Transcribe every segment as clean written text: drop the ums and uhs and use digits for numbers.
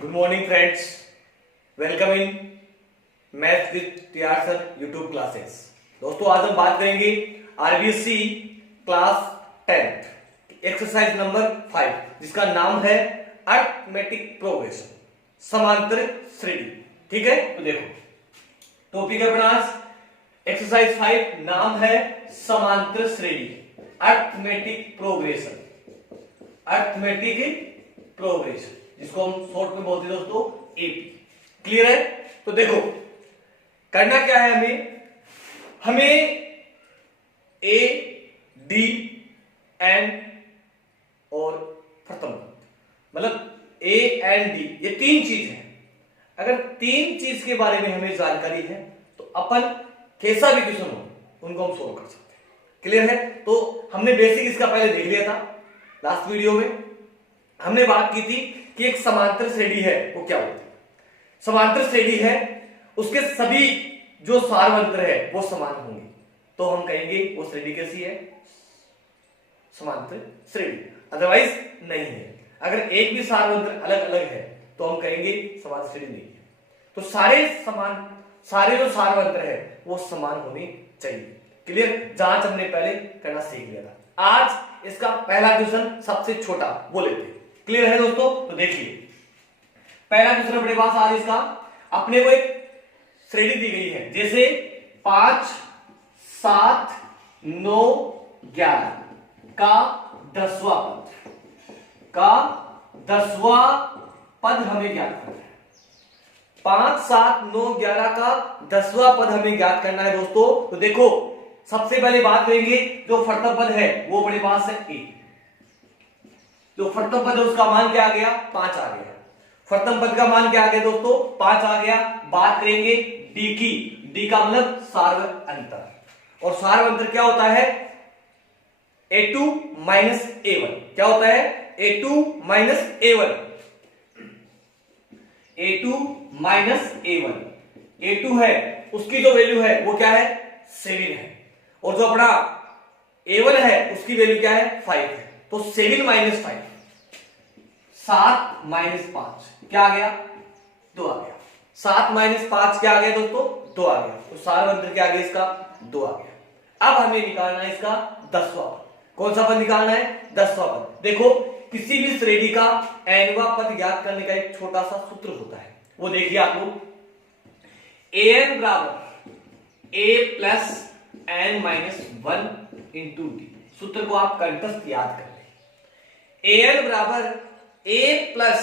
Good morning friends, welcome in math with TR sir YouTube classes. दोस्तों आज हम बात करेंगे आरबीएससी क्लास 10 एक्सरसाइज नंबर 5 जिसका नाम है अरिथमेटिक प्रोग्रेशन, समांतर श्रेणी। ठीक है, तो देखो टॉपिक है अपना एक्सरसाइज 5, नाम है समांतर श्रेणी, अरिथमेटिक प्रोग्रेशन। अरिथमेटिक प्रोग्रेशन जिसको हम शॉर्ट में बोलते हैं दोस्तों एपी। क्लियर है? तो देखो करना क्या है, हमें ए डी एन और प्रथम मतलब ए एंड डी ये तीन चीज है। अगर तीन चीज के बारे में हमें जानकारी है तो अपन कैसा भी क्वेश्चन हो उनको हम सोल्व कर सकते हैं। क्लियर है? तो हमने बेसिक इसका पहले देख लिया था। लास्ट वीडियो में हमने बात की थी कि एक समांतर श्रेणी है वो क्या होती है। समांतर श्रेणी है उसके सभी जो सारवंत्र है वो समान होंगे, तो हम कहेंगे वो श्रेणी कैसी है, समांतर श्रेणी। अदरवाइज नहीं है। अगर एक भी सारवंत्र अलग अलग है तो हम कहेंगे समांतर श्रेणी नहीं है। तो सारे जो सारवंत्र है वो समान होने चाहिए। क्लियर? जांच हमने पहले करना सीख लिया था। आज इसका पहला क्वेश्चन सबसे छोटा वो लेते हैं। क्लियर है दोस्तों? तो देखिए पहला क्वेश्चन अपने पास आज इसका, अपने को एक श्रेणी दी गई है जैसे 5, 7, 9, 11 का 10वां पद हमें ज्ञात करना है। 5, 7, 9, 11 का 10वां पद हमें ज्ञात करना है दोस्तों। तो देखो सबसे पहले बात करेंगे जो प्रथम पद है वो अपने पास है ए। जो प्रथम पद है उसका मान क्या आ गया, 5 आ गया। प्रथम पद का मान क्या आ गया दोस्तों, 5 आ गया। बात करेंगे डी की, डी का मतलब सार्वअंतर। और सार्वअंतर क्या होता है, A2 माइनस A1। क्या होता है, A2 minus A1। A2 minus A1। A2 है उसकी जो वैल्यू है वो क्या है, 7 है। और जो अपना A1 है उसकी वैल्यू क्या है, 5 है। तो 7 माइनस 5, 7 माइनस 5 क्या आ गया, 2 आ गया। 7 माइनस 5 क्या आ गया दोस्तों, 2 आ गया। तो सारवंत्र क्या आ गया इसका, 2 आ गया। अब हमें निकालना है इसका 10वां पद। कौन सा पद निकालना है, 10वां पद। देखो किसी भी श्रेणी का nवां पद ज्ञात करने का एक छोटा सा सूत्र होता है, वो देखिए आप लोग। an बराबर a plus n minus 1 into D. सूत्र को आप कंठस्थ याद कर ले। an बराबर a plus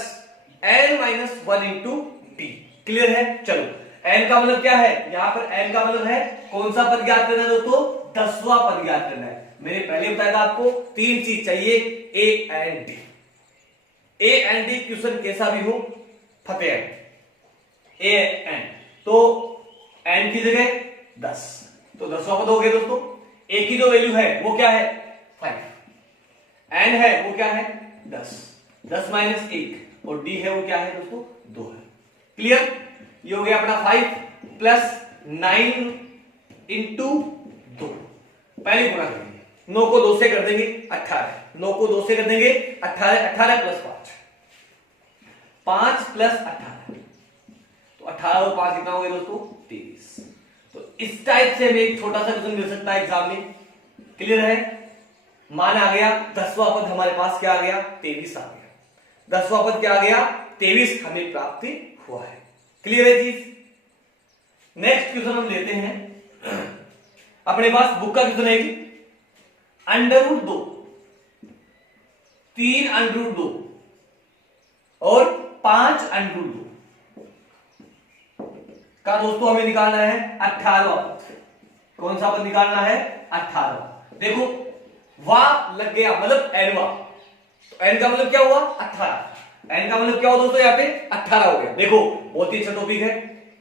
n minus 1 into D. Clear है? चलो n का मतलब क्या है, यहां पर n का मतलब है कौन सा पद ज्ञात करना है दोस्तों, 10वां पद ज्ञात करना है। मैंने पहले बताया था आपको तीन चीज चाहिए, a and d। a and d question कैसा भी हो फतेह a एंड, तो n की जगह 10, तो 10वां पद हो गया दोस्तों। a की जो वैल्यू है वो क्या है, 5। n है वो क्या है, 10 माइनस 1 और d है वो क्या है दोस्तों, 2 है। क्लियर? ये हो गया अपना 5 प्लस 9 इंटू 2। पहले गुणा करेंगे, 9 को 2 से कर देंगे 18, 9 को 2 से कर देंगे 18, 18 प्लस 5 प्लस 18, तो 18 और 5 कितना हो गया दोस्तों, 23। तो इस टाइप से हमें एक छोटा सा क्वेश्चन मिल सकता है एग्जाम में। क्लियर है? मान आ गया, 10वां पद हमारे पास क्या आ गया, 23 आ गया। 10वां पद क्या आ गया, 23 हमें प्राप्त हुआ है। क्लियर है चीज? नेक्स्ट क्वेश्चन हम लेते हैं, अपने पास बुक का क्वेश्चन है √2, 3 √2 और 5 √2 का दोस्तों हमें निकालना है 18वां पद। कौन सा पद निकालना है, 18वां। देखो वाह लग गया मतलब nवां, तो n का मतलब क्या हुआ, 18। n का मतलब क्या हुआ दोस्तों, यहाँ पे 18 हो गया। देखो बहुत ही अच्छा टॉपिक है,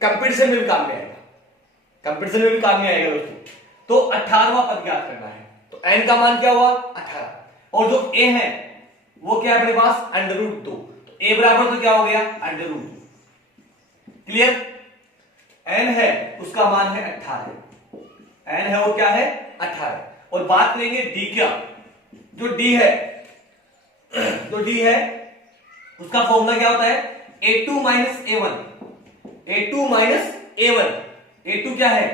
कंपटीशन में भी काम में आएगा, कंपटीशन में भी काम में आएगा दोस्तों। तो 18वां पद ज्ञात करना है, तो n का मान क्या हुआ, 18। और जो a है वो क्या है अपने पास, √2, तो a बराबर तो क्या हो गया, √2। क्लियर? n है उसका मान है 18, n है वो क्या है, 18। और बात करेंगे d क्या, जो d है उसका फॉर्मूला क्या होता है, a2 minus a1, a2 minus a1, a2 क्या है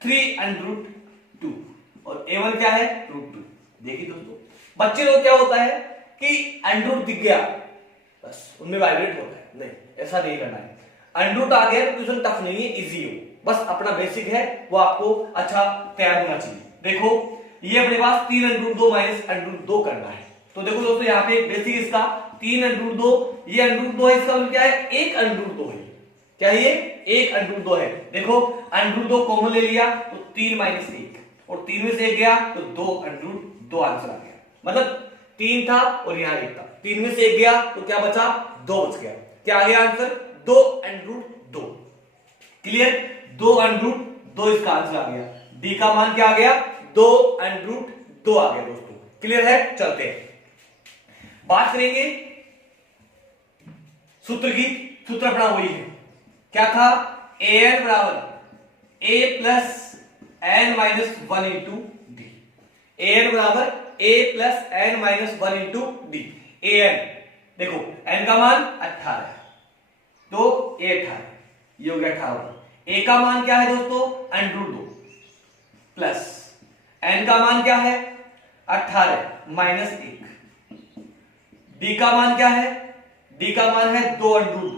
3√2 और a1 क्या है √2। देखिए दोस्तों बच्चे लोग क्या होता है कि अंडरूट दिख गया बस उनमें वाइब्रेट होता है, नहीं ऐसा नहीं करना है। अंडरूट आ गया तो क्वेश्चन टफ नहीं है, इजी हो, बस अपना बेसिक है वो आपको अच्छा तैयार होना चाहिए। देखो ये अपने पास 3√2 माइनस √2 करना है, तो देखो दोस्तों यहाँ पे बेसिक इसका 3√2, ये √2 है, इसका मतलब क्या है 1√2 है, क्या है ये 1√2 है। देखो √2 कॉमन ले लिया तो 3 माइनस 1 और 3 में से 1 गया तो 2√2 आंसर आ गया, मतलब 3 था और यहाँ 1 था, 3 में से 1 गया तो क्या बचा 2 बच गया, क्या आ गया आंसर 2√2। क्लियर, 2√2 इसका आंसर आ गया, डी का मान क्या आ गया 2√2 आ गया दोस्तों। क्लियर है, चलते हैं बात करेंगे सूत्र की। सूत्र अपना वही है, क्या था an बराबर a plus n minus 1 into D, an बराबर a plus n minus 1 into D. an देखो n का मान 18 तो a 18, ये हो गया 18। a का मान क्या है दोस्तों √2 प्लस n का मान क्या है 18 माइनस 1, d का मान क्या है, d का मान है 2√2,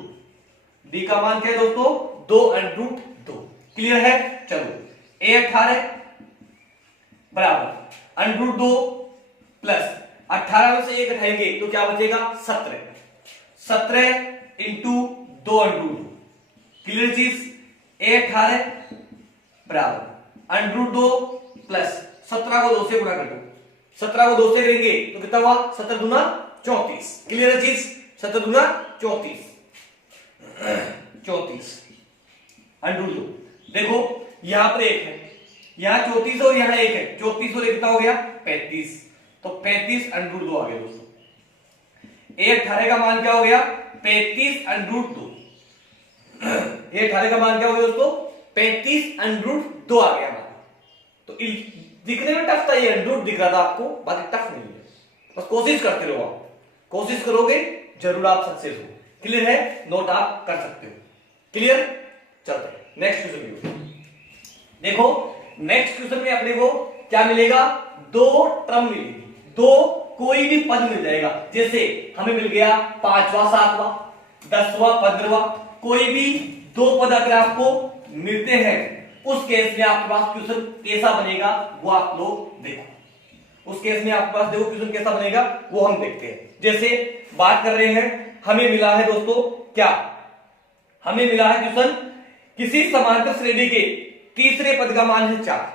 d का मान क्या है दोस्तों 2√2। क्लियर है, चलो a 18 बराबर √2 प्लस 18 में से 1 हटाएंगे तो क्या बचेगा 17 इंटू 2√2। क्लियर चीज, a 18 बराबर √2 प्लस 17 को 2 से गुणा कर दो, 17 को 2 से करेंगे तो कितना हुआ 17 दूना 34। क्लियर है चीज, 17 दूना 34 √2। देखो यहां पर 1 है, यहां 34 और यहां 1 है, 34 और 1 कितना हो गया 35, तो 35 √2 आ गया दोस्तों। a 18 का मान क्या हो गया 35 √2, a 18 का मान क्या हो गया दोस्तों 35 √2 आ गया हमारा। तो दिखने में टफ था, ये √2 दिख रहा था आपको, बाकी टफ नहीं है, बस कोशिश करते रहो, आप कोशिश करोगे जरूर आप सक्सेस हो। क्लियर है, नोट आप कर सकते हो। क्लियर, चलते हैं नेक्स्ट क्वेश्चन। देखो नेक्स्ट क्वेश्चन में अपने को क्या मिलेगा, 2 टर्म मिलेगी, 2 कोई भी पद मिल जाएगा। जैसे हमें मिल गया 5वां 7वां 10वां 15वां, कोई भी 2 पद अगर आपको मिलते हैं उस केस में आपके पास क्वेश्चन कैसा बनेगा वो आप लोग देखो। उस केस में आपके पास देखो क्वेश्चन कैसा बनेगा वो हम देखते हैं। जैसे बात कर रहे हैं, हमें मिला है दोस्तों क्या, हमें मिला है क्वेश्चन किसी समांतर श्रेणी के तीसरे पद का मान है 4।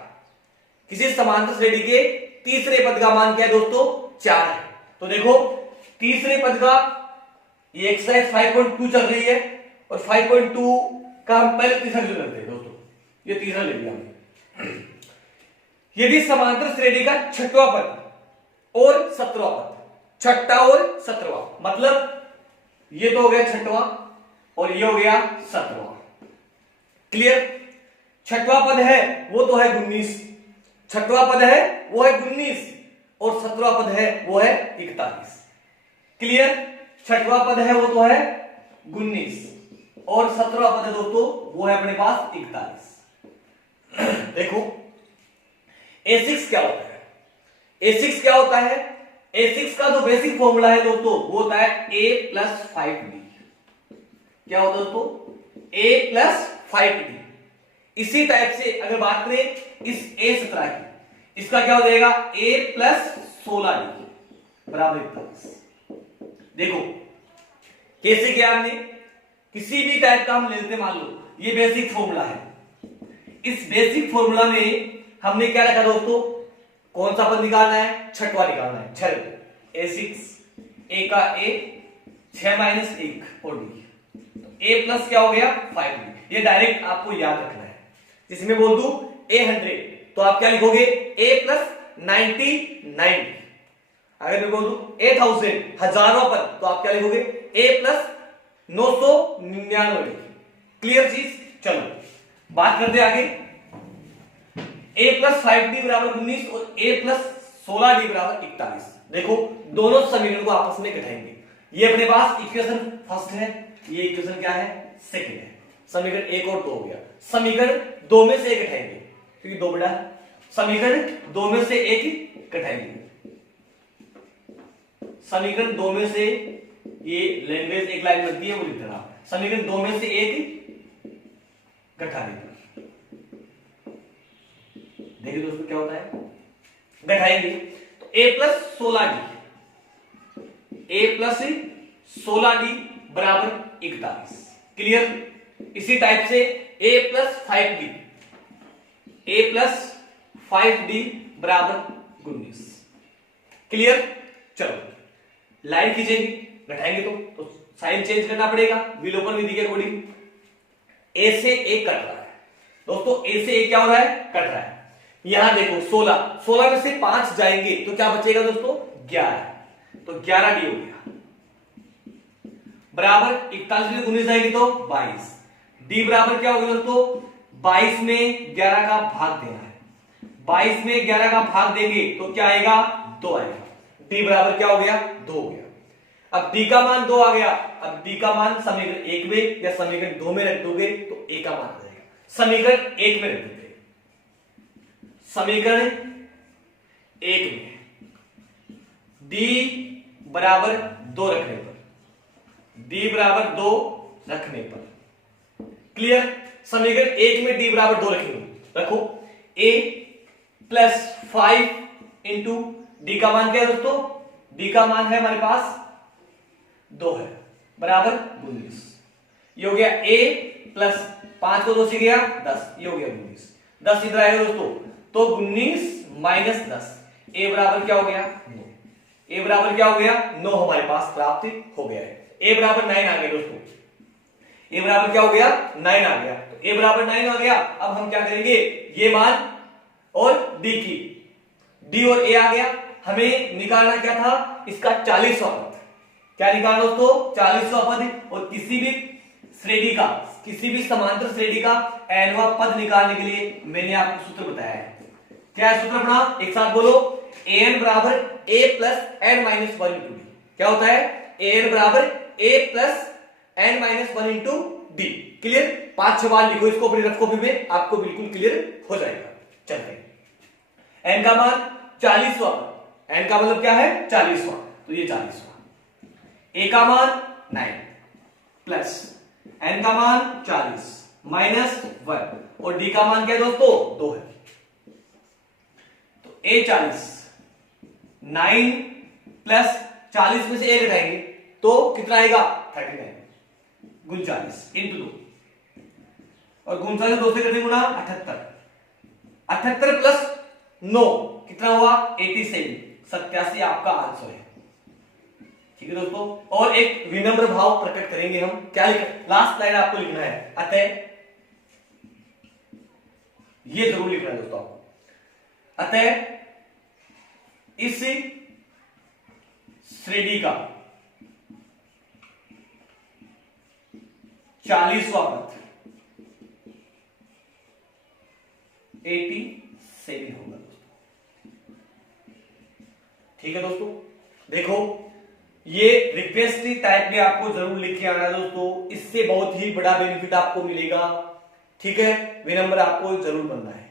किसी समांतर श्रेणी के तीसरे पद का मान क्या है दोस्तों 4 है। तो देखो तीसरे पद का ये एक्सरसाइज 5.2 चल रही है और 5.2 का हम पहले तीसरा जो करते हैं दोस्तों, ये तीसरा ले लिया हमने। यदि समांतर श्रेणी का 6वां पद और 17वां पद, 6ठा और 17वां, मतलब ये तो हो गया 6वां और ये हो गया 17वां। क्लियर, 6वां पद है वो तो है 19, 6वां पद है वो है 19 और 17वां पद है वो है 41। क्लियर, 6वां पद है वो तो है 19 और 17वां पद है दोस्तों वो है अपने पास 41। देखो A6 क्या होता है, A6 क्या होता है, A6 का जो बेसिक फॉर्मूला है दोस्तों वो होता है A प्लस 5D। क्या होता है दोस्तों A प्लस 5D। इसी टाइप से अगर बात करें इस A17 की, इसका क्या हो जाएगा A प्लस 16D बराबर 41। देखो कैसे किया हमने, किसी भी टाइप का हम ले लेते, मान लो ये बेसिक फॉर्मूला है, इस बेसिक फॉर्मूला में हमने क्या रखा दोस्तों, कौन सा पद निकालना है 6वां निकालना है, 6 A6 A का A 6 माइनस 1 और D, तो A प्लस क्या हो गया 5D। ये डायरेक्ट आपको याद रखना है। जिसमें बोल दूं A100 तो आप क्या लिखोगे A प्लस 99। अगर मैं बोल दूं 8000 हजारों पद तो आप क्या लिखोगे A प्लस 999। क्लियर चीज, चलो बात करते हैं आगे। A प्लस 5D बराबर 19 और A प्लस 16D बराबर 41। देखो दोनों समीकरण को आपस में घटाएंगे। ये अपने पास इक्वेशन फर्स्ट है ये इक्वेशन क्या है, सेकंड है। समीकरण 1 और 2 हो गया। समीकरण 2 में से एक घटाएंगे क्योंकि 2 बड़ा है। समीकरण 2 में से एक घटाएंगे। समीकरण 2 में से ये लैंग्वेज एक लाइन बनती है वो लिख देना। समीकरण 2 में से एक घटा देंगे। देखिए दोस्तों क्या होता है, घटाएंगे तो a plus 16d, a plus 16d बराबर 41। क्लियर। इसी टाइप से a plus 5d, a plus 5d बराबर 19। क्लियर। चलो लाइन खींचेंगे, घटाएंगे तो साइन चेंज करना पड़ेगा विलोपन विधि के अकॉर्डिंग। a से a कट रहा है दोस्तों, a से a क्या हो रहा है, कट रहा है। यहां देखो 16 में से 5 जाएंगे तो क्या बचेगा दोस्तों, 11। तो 11d हो गया बराबर 41 में 19 जाएगी तो 22। d बराबर क्या होगा दोस्तों, 22 में 11 का भाग देना है। 22 में 11 का भाग देंगे तो क्या आएगा, 2 आएगा। d बराबर क्या हो गया, 2 हो गया। अब d का मान 2 आ गया। अब d का मान समीकरण 1 में या समीकरण 2 में रख दोगे तो a का मान आ जाएगा। समीकरण 1 में रख दोगे, समीकरण 1 में d बराबर 2 रखने पर, d बराबर 2 रखने पर, क्लियर। समीकरण 1 में d बराबर 2 रखेंगे, रखो a प्लस 5 इंटू डी का मान क्या है दोस्तों, डी का मान है हमारे पास 2 है बराबर 19। ये हो गया a प्लस 5 को 2 से गया 10, ये हो गया 19। 10 इधर आएगा दोस्तों तो 19 माइनस 10, a बराबर क्या हो गया 9। a बराबर क्या हो गया 9 हमारे पास प्राप्त हो गया है। a बराबर 9 आ गया दोस्तों, a बराबर क्या हो गया 9 आ गया। तो a बराबर 9 आ गया। अब हम क्या करेंगे, ये मान और d की, d और a आ गया। हमें निकालना क्या था, इसका 40वां पद। क्या निकालना दोस्तों, 40वां पद। और किसी भी श्रेणी का, किसी भी समांतर श्रेणी का nवां पद निकालने के लिए मैंने आपको सूत्र बताया है। क्या है सूत्र अपना, एक साथ बोलो, an बराबर a plus n minus 1 into D. क्या होता है, an बराबर a plus n minus 1 into D. Clear. 5 सवाल लिखो इसको अपनी रफ कॉपी में, आपको बिल्कुल क्लियर हो जाएगा। चलते हैं, n का मान 40वां, n का मतलब क्या है 40वां, तो ये 40वां। a का मान 9 प्लस n का मान 40 माइनस 1 और d का मान क्या है दोस्तों 2 है। तो a 40, 9 प्लस 40 में से 1 घटाएंगे तो कितना आएगा 39 गुण 40 इंटू 2 और गुण 40 2 से करते गुना 78। 78 प्लस 9 कितना हुआ 87, 87 आपका आंसर है। ठीक है दोस्तों। और एक विनम्र भाव प्रकट करेंगे हम, क्या लिखा, लास्ट लाइन आपको लिखना है, अतः ये जरूर लिखना है दोस्तों आपको, अतः इस श्रेणी का 40वां पद 87 होगा। ठीक है दोस्तों। देखो ये रिक्वेस्ट टाइप में आपको जरूर लिख के आना दोस्तों, इससे बहुत ही बड़ा बेनिफिट आपको मिलेगा। ठीक है, विनम्र आपको जरूर बनना है,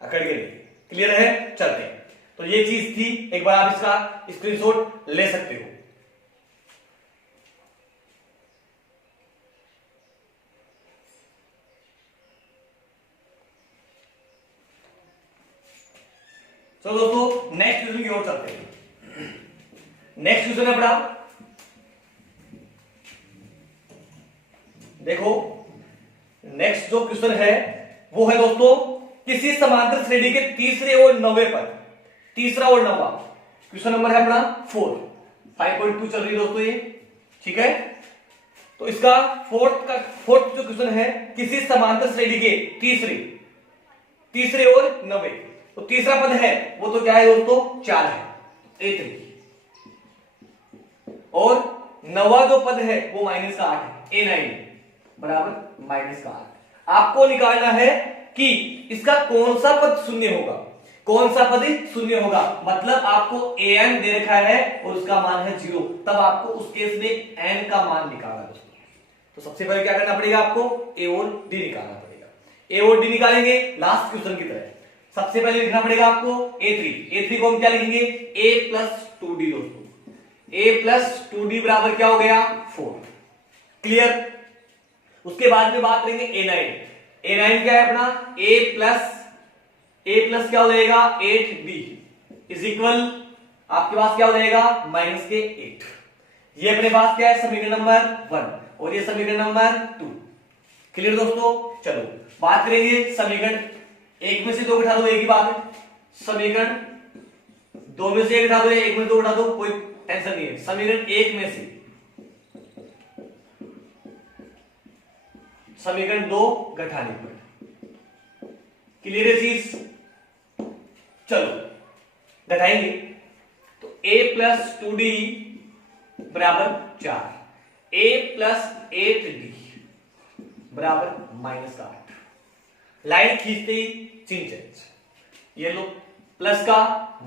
अकड़ के लिए। क्लियर है, चलते हैं। तो ये चीज थी, एक बार आप इसका स्क्रीनशॉट ले सकते हो। तो दोस्तों नेक्स्ट क्वेश्चन की ओर चलते हैं। नेक्स्ट क्वेश्चन है बड़ा, देखो नेक्स्ट जो क्वेश्चन है वो है दोस्तों, किसी समांतर श्रेणी के तीसरे और नौवें पद, तीसरा और नौवां, क्वेश्चन नंबर है अपना 5.2 चल रही है दोस्तों ये। ठीक है, तो इसका फोर्थ जो क्वेश्चन है, किसी समांतर श्रेणी के तीसरे और नौवें, तो तीसरा पद है वो तो क्या है दोस्तों 4 है, A3, और नवा जो पद है वो माइनस का 8 है, A9 बराबर माइनस का 8। आपको निकालना है कि इसका कौन सा पद शून्य होगा, कौन सा पद शून्य होगा, मतलब आपको an दे रखा है और उसका मान है 0, तब आपको उस केस में n का मान निकालना है। तो सबसे पहले क्या करना पड़ेगा आपको, ए और डी निकालना पड़ेगा। ए और डी निकालेंगे लास्ट क्वेश्चन की तरह। सबसे पहले लिखना पड़ेगा आपको ए3 को हम क्या लिखेंगे, a प्लस 2d दोस्तों, a प्लस 2d बराबर क्या हो गया 4। क्लियर। उसके बाद में बात करेंगे a9 क्या है अपना, a प्लस क्या हो जाएगा 8b इज इक्वल आपके पास क्या हो जाएगा माइनस के 8। ये अपने पास क्या है समीकरण नंबर 1 और ये समीकरण नंबर 2। क्लियर दोस्तों। चलो बात करेंगे समीकरण 1 में से 2 घटा दो, एक ही बात है। समीकरण 2 में से 1 घटा दो, 1 में 2 घटा दो, कोई टेंशन नहीं है। समीकरण 1 में से समीकरण 2 घटाने पर। क्लियर है चीज। चलो घटाएंगे तो a प्लस 2d बराबर 4, a प्लस 8d बराबर माइनस 8। लाइन खींचते ही चिन्ह चेंज, ये लो प्लस का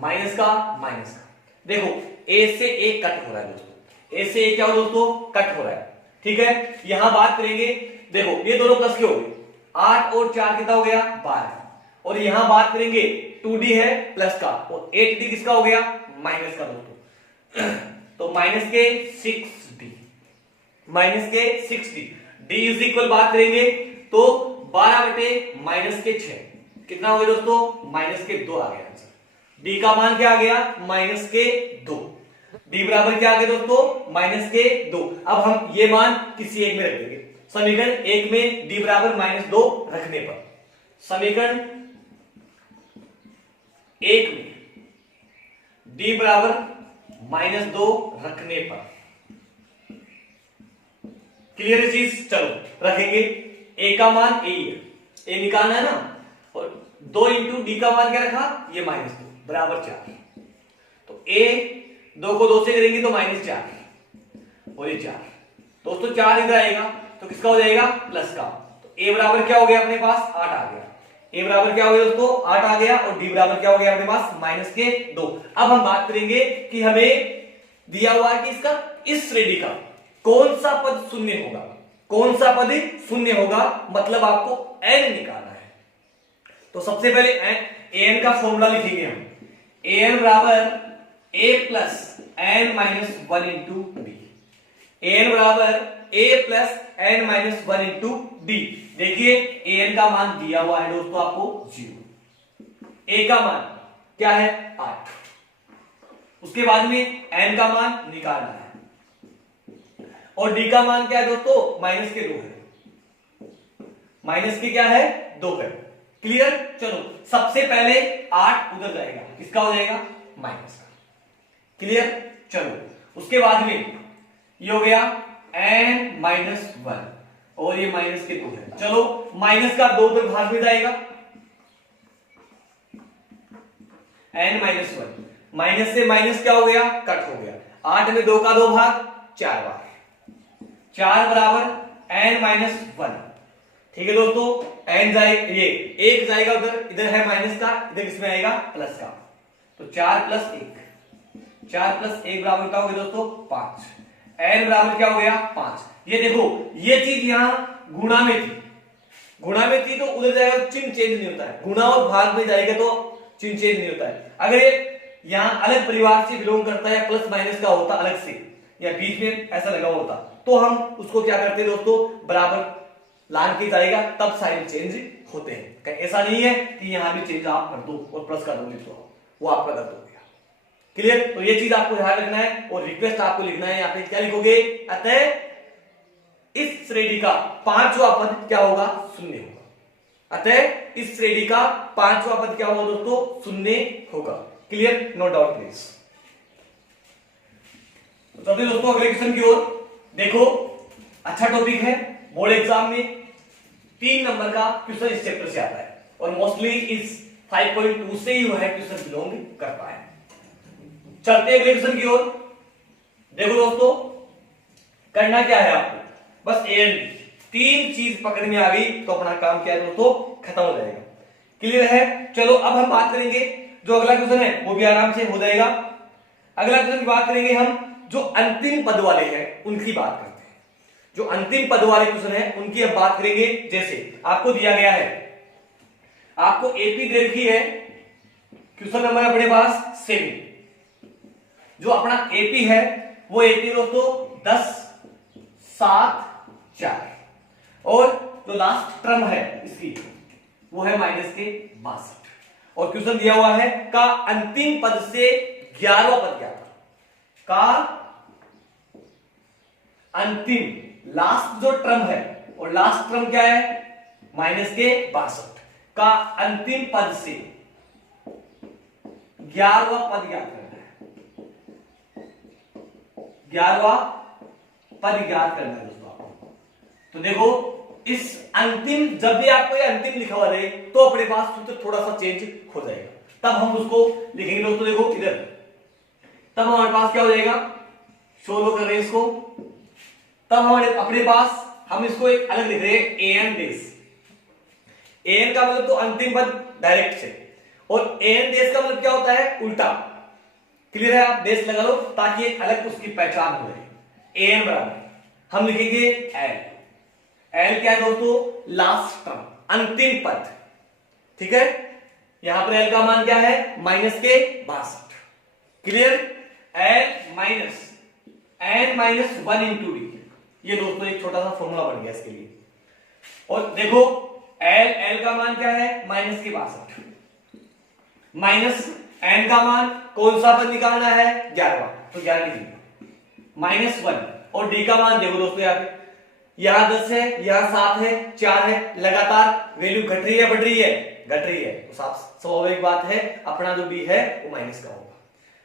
माइनस का माइनस का। देखो a से a कट हो रहा है दोस्तों, a से a क्या हो दोस्तों कट हो रहा है। ठीक है। यहां बात करेंगे, देखो ये दोनों प्लस के हो गए, 8 और 4 कितना हो गया 12। और यहां बात करेंगे 2d है प्लस का और 8d किसका हो गया माइनस का दोस्तों। तो माइनस के 6d, माइनस के 6d, d इज इक्वल बात करेंगे तो 12 बटे माइनस के 6 कितना हो गया दोस्तों माइनस के 2 आ गया आंसर। d का मान क्या आ गया माइनस के 2। d बराबर क्या आ गया दोस्तों माइनस के 2। अब हम ये मान किसी एक में रख देंगे। समीकरण 1 में d बराबर माइनस 2 रखने पर, समीकरण 1 में d बराबर माइनस 2 रखने पर। क्लियर है चीज। चलो रखेंगे, a का मान a ही है, a निकालना है ना, और 2 इंटू डी का मान क्या रखा ये माइनस 2 बराबर 4। तो a 2 को 2 से करेंगे तो माइनस 4 और ये 4 दोस्तों 4 इधर आएगा तो किसका हो जाएगा प्लस का। तो a बराबर क्या हो गया अपने पास 8 आ गया। a बराबर क्या हो गया दोस्तों 8 आ गया और d बराबर क्या हो गया अपने पास माइनस के 2। अब हम बात करेंगे कि हमें दिया हुआ है कि इसका इस श्रेणी का कौन सा पद शून्य होगा, कौन सा पद शून्य होगा, मतलब आपको n निकालना है। तो सबसे पहले an का फॉर्मूला लिखेंगे हम, an बराबर a plus n minus 1 into D. an बराबर a plus n minus 1 into D. देखिए an का मान दिया हुआ है दोस्तों आपको 0, a का मान क्या है 8, उसके बाद में n का मान निकालना है और d का मान क्या है दोस्तों माइनस के 2 है, माइनस के क्या है 2 है। क्लियर। चलो सबसे पहले 8 उधर जाएगा, किसका हो जाएगा माइनस का। क्लियर। चलो उसके बाद में ये हो गया n माइनस 1 और ये माइनस के 2 है। चलो माइनस का 2 उधर भाग में जाएगा, n माइनस 1, माइनस से माइनस क्या हो गया कट हो गया। 8 में 2 का 2 भाग 4 बार, 4 बराबर n माइनस 1। ठीक है दोस्तों, n जाएगा, ये 1 जाएगा उधर, इधर है माइनस का, इधर किसमें आएगा प्लस का। तो 4 प्लस 1, 4 प्लस 1 बराबर क्या हो गया दोस्तों 5। n बराबर क्या हो गया 5। ये देखो ये चीज यहां गुणा में थी, गुणा में थी तो उधर जाएगा तो चिन्ह चेंज नहीं होता है, गुणा और भाग में जाएगा तो चिन्ह चेंज नहीं होता है। अगर ये यहां अलग परिवार से बिलोंग करता है या प्लस माइनस का होता अलग से या बीच में ऐसा लगा होता तो हम उसको क्या करते हैं दोस्तों बराबर लान के जाएगा तब साइन चेंज होते हैं। ऐसा नहीं है कि यहां भी चेंज आप कर दो और प्लस कर दो लिख दो, वो आपका गलत हो गया। क्लियर। तो ये चीज आपको ध्यान रखना है और रिक्वेस्ट आपको लिखना है यहाँ पे क्या लिखोगे, अतः इस श्रेणी का 5वां पद क्या होगा शून्य होगा। अतः इस श्रेणी का 5वां पद क्या होगा दोस्तों शून्य होगा। Clear, no doubt please. तो चलिए दोस्तों अगले क्वेश्चन की ओर। देखो अच्छा टॉपिक है, बोर्ड एग्जाम में 3 नंबर का क्वेश्चन इस चैप्टर से आता है और मोस्टली इस 5.2 से ही वह क्वेश्चन बिलोंग करता है। चलते हैं अगले क्वेश्चन की ओर। देखो दोस्तों करना क्या है आपको, बस ए एंड बी 3 चीज पकड़ में आ गई तो अपना काम क्या है दोस्तों खत्म हो जाएगा। क्लियर है। चलो अब हम बात करेंगे, जो अगला क्वेश्चन है वो भी आराम से हो जाएगा। अगला क्वेश्चन की बात करेंगे हम जो अंतिम पद वाले हैं उनकी बात करते हैं। जो अंतिम पद वाले क्वेश्चन है उनकी अब बात करेंगे। जैसे आपको दिया गया है, आपको एपी दे रखी है, क्वेश्चन नंबर अपने पास 7। जो अपना एपी है वो एपी दोस्तों 10, 7, 4 और जो लास्ट टर्म है इसकी वो है -62 और क्वेश्चन दिया हुआ है का अंतिम पद से 11वां पद क्या था, का अंतिम लास्ट जो टर्म है और लास्ट टर्म क्या है -62 का अंतिम पद से 11वां पद ज्ञात करना है। 11वां पद ज्ञात करना है दोस्तों आपको। तो देखो इस अंतिम, जब भी आपको ये अंतिम लिखा हुआ रहे तो अपने पास सूत्र थोड़ा सा चेंज हो जाएगा, तब हम उसको लिखेंगे दोस्तों। देखो इधर तब हमारे पास क्या हो जाएगा, सोल्व कर रहे हैं इसको, तब हमारे अपने पास हम इसको एक अलग लिख रहे हैं एन डेस। एन का मतलब तो अंतिम पद डायरेक्ट से, और एन डेस का मतलब क्या होता है उल्टा। क्लियर है, आप डेस लगा लो ताकि एक अलग उसकी पहचान हो जाए। एन बराबर हम लिखेंगे एल। एल क्या है दोस्तों, लास्ट टर्म, अंतिम पद। ठीक है, यहां पर एल का मान क्या है -62। Clear, L minus N -1 into D. ये दोस्तों एक छोटा सा फॉर्मूला बन गया इसके लिए। और देखो एल का मान क्या है -62, माइनस एन का मान कौन सा पद निकालना है 11वां, तो 11 लिखेंगे -1 और डी का मान देखो दोस्तों यहाँ पे, यहां 10 है, यहां 7 है, 4 है, लगातार वैल्यू घट रही है बढ़ रही है, घट रही है, तो साफ स्वाभाविक बात है अपना जो डी है वो माइनस का होगा।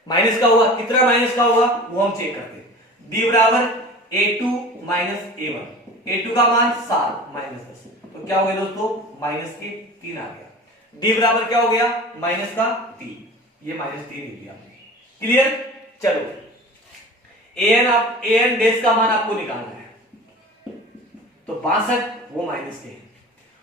माइनस का होगा, कितना माइनस का होगा वो हम चेक करते हैं। डी बराबर A2 - A1, A2 का मान 7 -10, तो क्या हो गया दोस्तों -3 आ गया। डी बराबर क्या हो गया -3, ये -3 लिख दिया। क्लियर, चलो एन डेस का मान आपको निकालना है, तो 62 वो माइनस के।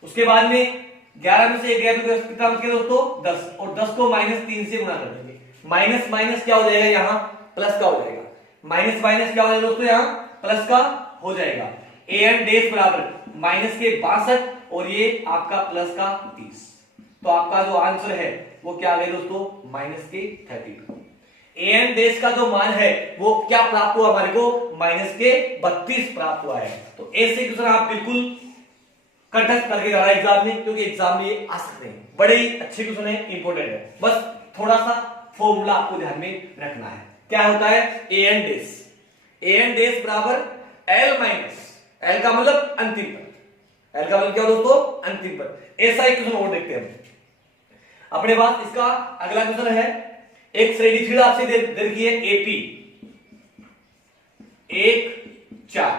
उसके बाद में 11 में से 1 गया तो कितना बच गया दोस्तों 10, और 10 को -3 से गुणा कर देंगे। माइनस माइनस क्या हो जाएगा, यहां प्लस का हो जाएगा। माइनस माइनस क्या हो जाएगा दोस्तों, यहां प्लस का हो जाएगा। एन डेस बराबर -62 और ये आपका प्लस का 30, तो आपका जो आंसर है वो क्या आ गया दोस्तों -32। एन डेस का जो मान है वो क्या प्राप्त हुआ हमारे को -32 प्राप्त हुआ है। तो ऐसे क्वेश्चन आप बिल्कुल कंटेस्ट करके जाना एग्जाम में, क्योंकि एग्जाम में ये आ सकते हैं। बड़े ही अच्छे क्वेश्चन है, इंपॉर्टेंट है, बस थोड़ा सा फॉर्मूला आपको ध्यान में रखना है। क्या होता है एन डेस, एन डेस बराबर एल माइनस, एल का मतलब अंतिम पद, एल का मतलब क्या दोस्तों अंतिम पद। ऐसा एक क्वेश्चन और देखते हैं अपने पास। इसका अगला क्वेश्चन है, एक श्रेणी थीटा आपसे दे रखी है एपी 1, 4।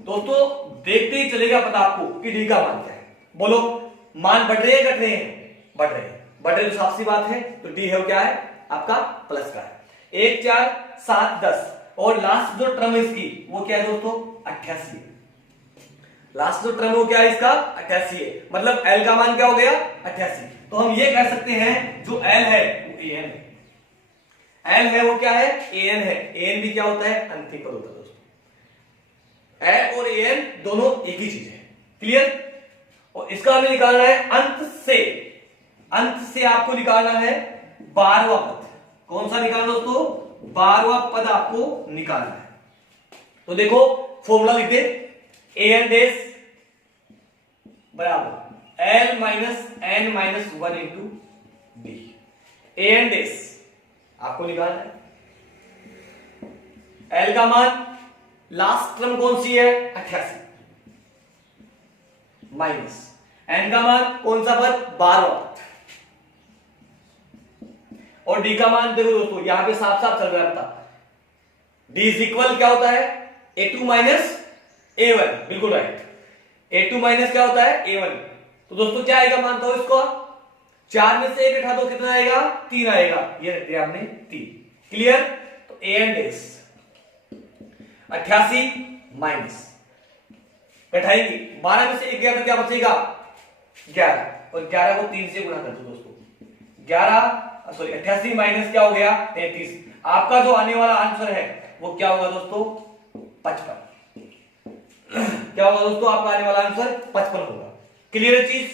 दोस्तों देखते ही चलेगा पता आपको कि डी का मान क्या है। बोलो मान बढ़ रहे हैं घट रहे हैं, बढ़ रहे हैं, बढ़ रहे तो साफ सी बात है, तो डी है क्या है आपका प्लस का है। 1, 4, 7, 10 और लास्ट जो टर्म है इसकी वो क्या है दोस्तों 88। लास्ट जो टर्म वो क्या है इसका 88 है, मतलब एल का मान क्या हो गया 88। तो हम ये कह सकते हैं जो एल है वो एन है, एल है वो क्या है एन है। एन भी क्या होता है अंतिम पद होता है दोस्तों। एल और एन दोनों एक ही चीज है। क्लियर, और इसका हमें निकालना है अंत से आपको निकालना है 12वां पद। कौन सा निकालना दोस्तों 12वां पद आपको निकालना है। तो देखो फॉर्मूला लिख दे, एन डेस बराबर l minus n minus 1 into d. N डेस आपको निकालना है, एल का मान लास्ट टर्म कौन सी है 88 माइनस एन का मान कौन सा पद 12वां पद, और डी का मान देखो दोस्तों यहां पे साफ साफ चल रहा था, डी इज इक्वल क्या होता है A2 माइनस A1, बिल्कुल राइट। A2 माइनस क्या होता है A1। तो दोस्तों क्या आएगा मानता हूं इसको, 4 में से 1 घटा दो कितना आएगा 3 आएगा, ये रख दिया आपने 3। क्लियर, तो एन डेस 88 माइनस घटाएंगे 12 में से 1 गया तो क्या बचेगा 11, और 11 को 3 से गुणा कर दो दोस्तों। 88 माइनस क्या हो गया 33। आपका जो आने वाला आंसर है वो क्या होगा दोस्तों 55। क्या होगा दोस्तों, आपका आने वाला आंसर 55 होगा। क्लियर है चीज।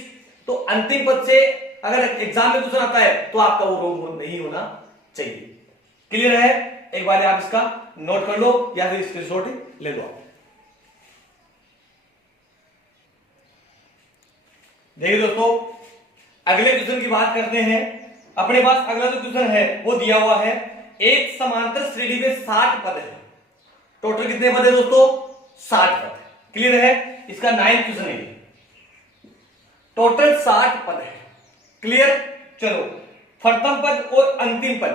तो अंतिम पद से अगर एग्जाम में क्वेश्चन आता है तो आपका वो रोग नहीं होना चाहिए। क्लियर है, एक बार आप इसका नोट कर लो या फिर स्क्रीनशॉट ले लो। देखिए दोस्तों, अगले क्वेश्चन की बात करते हैं। अपने पास अगला जो क्वेश्चन है वो दिया हुआ है, एक समांतर श्रेणी में 60 पद है। टोटल कितने पद है दोस्तों, 60 पद। क्लियर है, इसका 9th क्वेश्चन है। टोटल 60 पद है। क्लियर। चलो, प्रथम पद और अंतिम पद,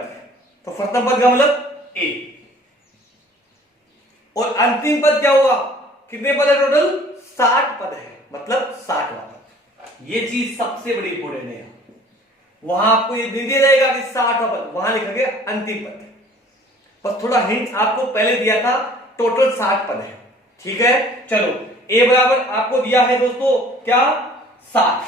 तो प्रथम पद का मतलब ए, और अंतिम पद क्या होगा, कितने पद है टोटल, 60 पद है, मतलब 60 पद। ये चीज सबसे बड़ी इंपोर्टेंट है। वहां आपको ये दे दिया जाएगा कि 60 पद, वहां लिखा गया अंतिम पद। बस थोड़ा हिंट आपको पहले दिया था, टोटल 60 पद है। ठीक है। चलो, ए बराबर आपको दिया है दोस्तों क्या, 60,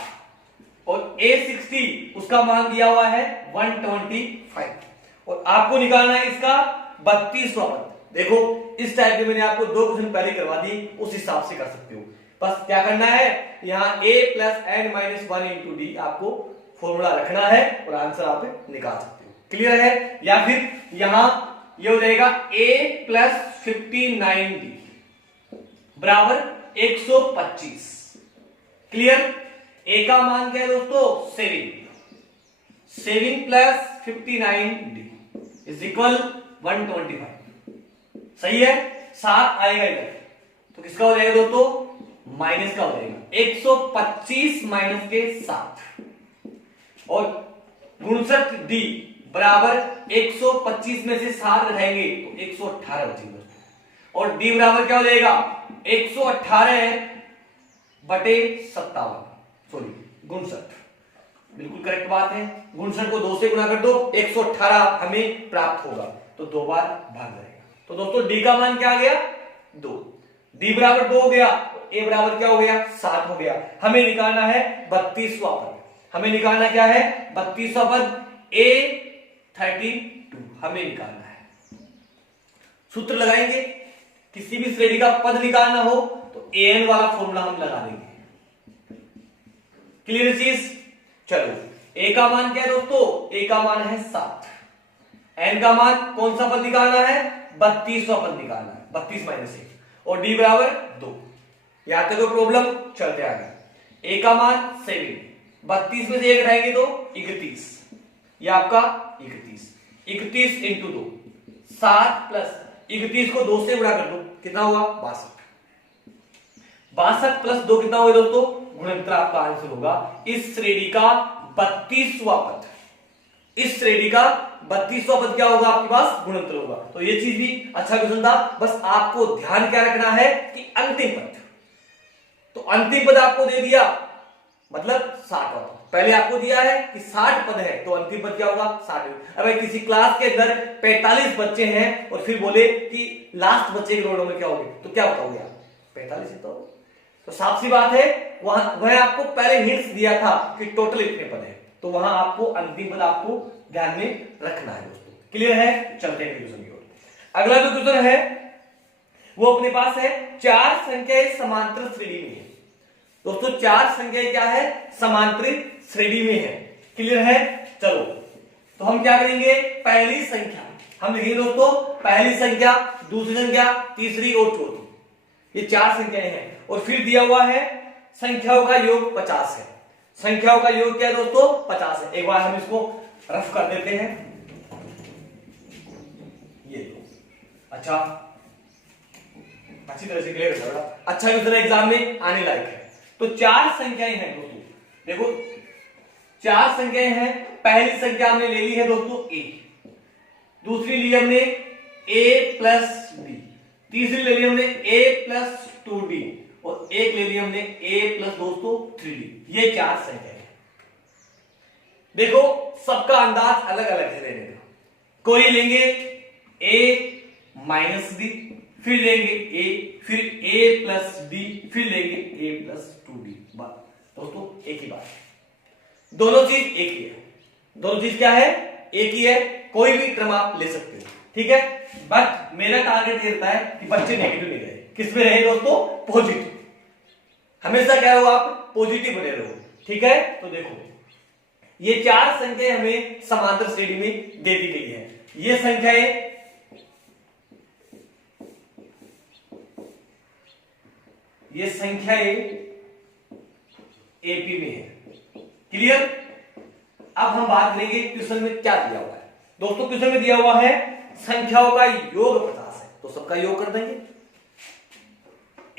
और ए 60 उसका मान दिया हुआ है 125, और आपको निकालना है इसका 32वां पद। देखो, इस टाइप के मैंने आपको 2 क्वेश्चन पहले करवा दी, उस हिसाब से कर सकते हो। बस क्या करना है, यहां a plus N minus 1 into D आपको फॉर्मूला रखना है और आंसर आप निकाल सकते हो। क्लियर है। या फिर यहां ये हो जाएगा a प्लस 59d बराबर 125। क्लियर। a का मान क्या है दोस्तों, 7 प्लस 59d इज इक्वल 125। सही है। 7 आएगा इधर तो किसका हो जाएगा दोस्तों, माइनस का हो जाएगा। 125 माइनस के 7, और 59d बराबर 125 में से 7 घटाएंगे तो 118 बचेगा, और d बराबर क्या हो जाएगा, 118 बटे 57, सॉरी 59। बिल्कुल करेक्ट बात है। 59 को 2 से गुणा कर दो, 118 हमें प्राप्त होगा, तो 2 बार भाग जाएगा। तो दोस्तों d का मान क्या आ गया, 2। d बराबर 2 हो गया, a बराबर क्या हो गया, 7 हो गया। हमें निकालना है 32वां पद। हमें निकालना क्या है, 32वां पद, a 32 हमें निकालना है। सूत्र लगाएंगे, किसी भी श्रेणी का पद निकालना हो तो an वाला फॉर्मूला हम लगा देंगे। क्लियर चीज। चलो, a का मान क्या है दोस्तों, a का मान है 7, n का मान कौन सा पद निकालना है, 32वां पद निकालना है, 32 माइनस 1, और d बराबर 2। यहां तक कोई प्रॉब्लम, चलते आगे। a का मान 7, 32 में से 1 घटाएंगे तो 31, ये आपका 31 इंटू 2, 7 प्लस 31 को 2 से गुणा कर दो, कितना हुआ, 62 प्लस 2 कितना हुआ दोस्तों, गुणनफल आपका आंसर होगा। इस श्रेणी का 32वां पद, इस श्रेणी का 32वां पद क्या होगा आपके पास, गुणनफल होगा। तो ये चीज भी अच्छा क्वेश्चन था। बस आपको ध्यान क्या रखना है कि अंतिम पद, तो अंतिम पद आपको दे दिया मतलब 60। पहले आपको दिया है कि 60 पद है, तो अंतिम पद क्या होगा, 60। अगर किसी क्लास के अंदर 45 बच्चे हैं और फिर बोले कि लास्ट बच्चे के रोल नंबर क्या होंगे, तो क्या बताओगे आप, 45 ही तो साफ सी बात है। वह आपको पहले हिंट्स दिया था कि टोटल इतने पद है, तो वहां आपको अंतिम पद आपको ध्यान में रखना है दोस्तों। क्लियर है। चलते हैं क्वेश्चन की ओर। अगला जो क्वेश्चन है वो अपने पास है, 4 संख्याएं समांतर श्रेणी में है। दोस्तों 4 संख्याएं क्या है, समांतरित श्रेणी में है। क्लियर है। चलो, तो हम क्या करेंगे, पहली संख्या हम लिखेंगे दोस्तों, पहली संख्या, दूसरी संख्या, तीसरी और चौथी, ये 4 संख्याएं हैं। और फिर दिया हुआ है संख्याओं का योग 50 है। संख्याओं का योग क्या है दोस्तों, 50 है। एक बार हम इसको रफ कर देते हैं, ये अच्छा अच्छी तरह से क्लियर हो जाएगा। अच्छा क्वेश्चन एग्जाम में आने लायक है। तो 4 संख्याएं हैं दोस्तों, देखो 4 संख्याएं हैं। पहली संख्या हमने ले ली है दोस्तों a, दूसरी ली हमने a प्लस b, तीसरी ले ली हमने a प्लस 2d, और एक ले ली हमने a प्लस दोस्तों 3d। ये 4 संख्याएं हैं। देखो सबका अंदाज अलग अलग है लेने का। कोई लेंगे a माइनस b, फिर लेंगे a, फिर a प्लस b, फिर लेंगे a प्लस 2d। दोस्तों एक ही बात है, दोनों चीज एक ही है। दोनों चीज क्या है, एक ही है। कोई भी टर्म आप ले सकते हो, ठीक है। बट मेरा टारगेट ये रहता है कि बच्चे नेगेटिव नहीं रहे। किस में रहे दोस्तों? पॉजिटिव। हमेशा क्या हो आप? पॉजिटिव बने रहो। ठीक है, तो देखो ये चार संख्याएं हमें समांतर श्रेणी में दे दी गई है। ये संख्याएं एपी में है। क्लियर? अब हम बात करेंगे क्वेश्चन में क्या दिया हुआ है। दोस्तों क्वेश्चन में दिया हुआ है संख्याओं का योग 50 है, तो सबका योग कर देंगे।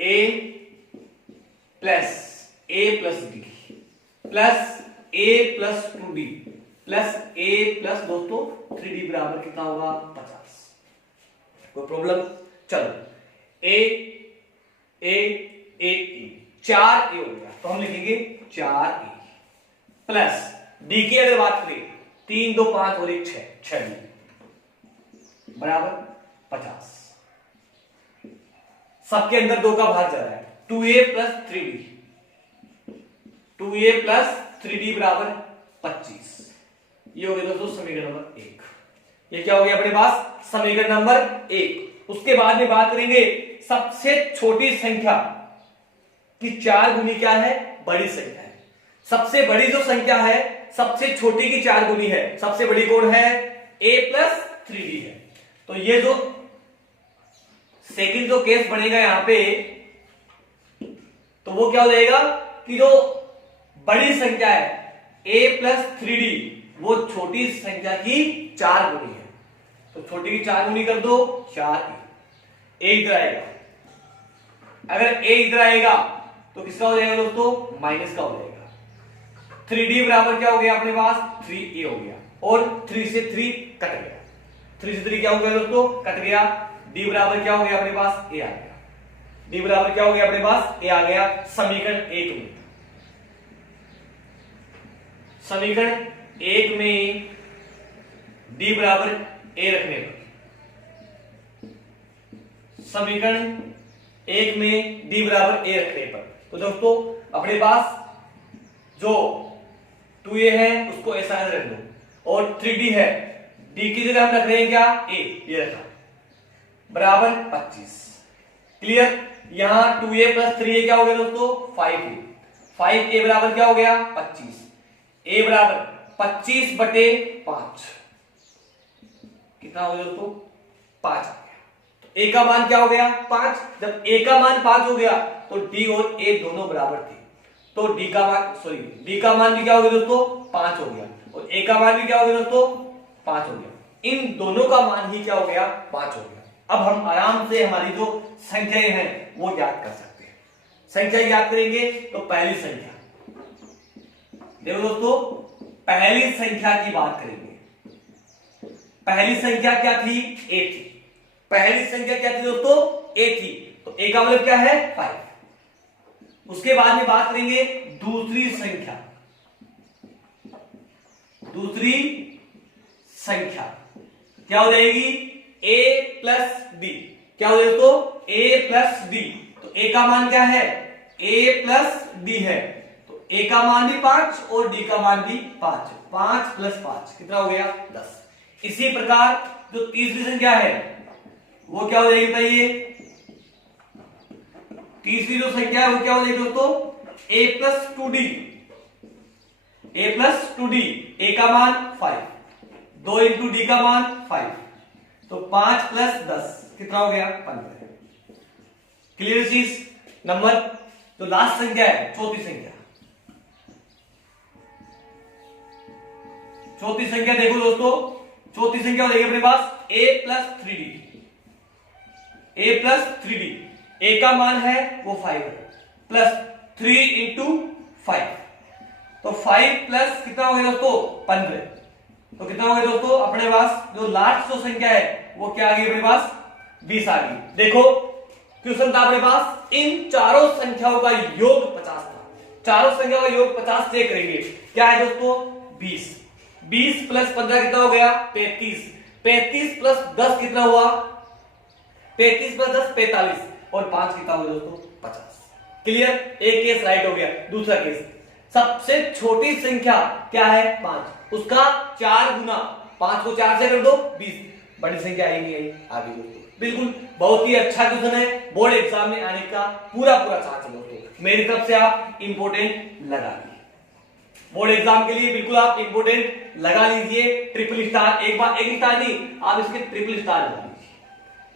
a plus D plus a plus 2d plus a plus दोस्तों 3d बराबर कितना होगा? 50। कोई प्रॉब्लम? चलो a 4 ए हो गया, तो हम लिखेंगे 4 ए प्लस डी की अगर बात करें 3 2 5 और 1 6 बराबर 50। सबके अंदर 2 का भाग जा रहा है। 2a प्लस 3d बराबर 25। ये हो गया दोस्तों समीकरण नंबर 1। ये क्या हो गया अपने पास? समीकरण नंबर 1। उसके बाद में बात करेंगे सबसे छोटी संख्या कि 4 गुनी क्या है? बड़ी संख्या है। सबसे बड़ी जो संख्या है सबसे छोटी की 4 गुनी है। सबसे बड़ी कौन है? a प्लस 3d है। तो ये जो सेकंड जो केस बनेगा यहां पे, तो वो क्या हो जाएगा कि जो बड़ी संख्या है a प्लस 3d वो छोटी संख्या की 4 गुनी है। तो छोटी की 4 गुनी कर दो, 4 a इधर आएगा। अगर a इधर आएगा तो किसका हो जाएगा दोस्तों? माइनस का हो जाएगा। 3d बराबर क्या हो गया अपने पास? 3a हो गया और 3 से 3 कट गया। 3 से 3 क्या हो गया दोस्तों? कट गया। d बराबर क्या हो गया अपने पास? a आ गया। d बराबर क्या हो गया अपने पास? a आ गया। समीकरण 1 में, समीकरण 1 में d बराबर a रखने पर, समीकरण 1 में d बराबर a रखने पर, तो दोस्तों अपने पास जो 2a है उसको ऐसा रख दो और 3d है, d की जगह हम रख रहे हैं क्या? a, ये रखा बराबर 25। क्लियर? यहां 2a प्लस 3a क्या हो गया दोस्तों? 5a। 5a बराबर क्या हो गया? 25। a बराबर 25 बटे 5 कितना हो गया दोस्तों? 5 आ गया। तो a का मान क्या हो गया? 5। जब a का मान 5 हो गया तो d और a दोनों बराबर थे, तो d का मान भी क्या हो गया दोस्तों? 5 हो गया और a का मान भी क्या हो गया दोस्तों? 5 हो गया। इन दोनों का मान ही क्या हो गया? 5 हो गया। अब हम आराम से हमारी जो संख्याएं हैं वो याद कर सकते हैं। संख्या याद करेंगे तो पहली संख्या, देखो दोस्तों पहली संख्या की बात करेंगे। पहली संख्या क्या थी? a थी। पहली संख्या क्या थी दोस्तों? a थी। तो a का मतलब क्या है? 5। उसके बाद में बात करेंगे दूसरी संख्या। दूसरी संख्या क्या हो जाएगी? a plus d। क्या हो जाएगा दोस्तों? a plus d। तो a का मान क्या है? a प्लस d है, तो a का मान भी 5 और d का मान भी 5। 5 प्लस 5 कितना हो गया? 10। इसी प्रकार जो तीसरी संख्या है वो क्या हो जाएगी बताइए? तीसरी जो संख्या है वो क्या हो जाएगी दोस्तों? a plus 2d। a plus 2d, a का मान 5, 2 इंटू d का मान 5, तो 5 प्लस 10 कितना हो गया? 15। क्लियर चीज? नंबर जो लास्ट संख्या है, चौथी संख्या। चौथी संख्या देखो दोस्तों, चौथी संख्या हो जाएगी अपने पास a plus 3d। a plus 3d, a का मान है वो 5 है, प्लस 3 इंटू 5, तो 5 प्लस कितना हो गया दोस्तों? 15। तो कितना हो गया दोस्तों? अपने पास जो लास्ट जो संख्या है वो क्या आ गई अपने पास? 20 आ गई। देखो क्वेश्चन था अपने पास इन चारों संख्याओं का योग 50 था। चारों संख्याओं का योग 50 से करेंगे। क्या है दोस्तों? 20। 20 प्लस 15 कितना हो गया? 35। 35 प्लस 10 कितना हुआ? 35 प्लस 10 45 और 5 कितना हो गया दोस्तों? 50। क्लियर? एक केस राइट हो गया। दूसरा केस, सबसे छोटी संख्या क्या है? 5, उसका 4 गुना 5 को 4 से कर दो 20, बड़ी संख्या आई नहीं आई, आ गई दोस्तों। बिल्कुल बहुत ही अच्छा क्वेश्चन है, बोर्ड एग्जाम में आने का पूरा चांस है दोस्तों। मेरी तरफ से आप इंपोर्टेंट लगा लीजिए, बोर्ड एग्जाम के लिए बिल्कुल आप इंपोर्टेंट लगा लीजिए। ट्रिपल स्टार, एक बार एक स्टार नहीं, आप इसके ट्रिपल स्टार लगा लीजिए,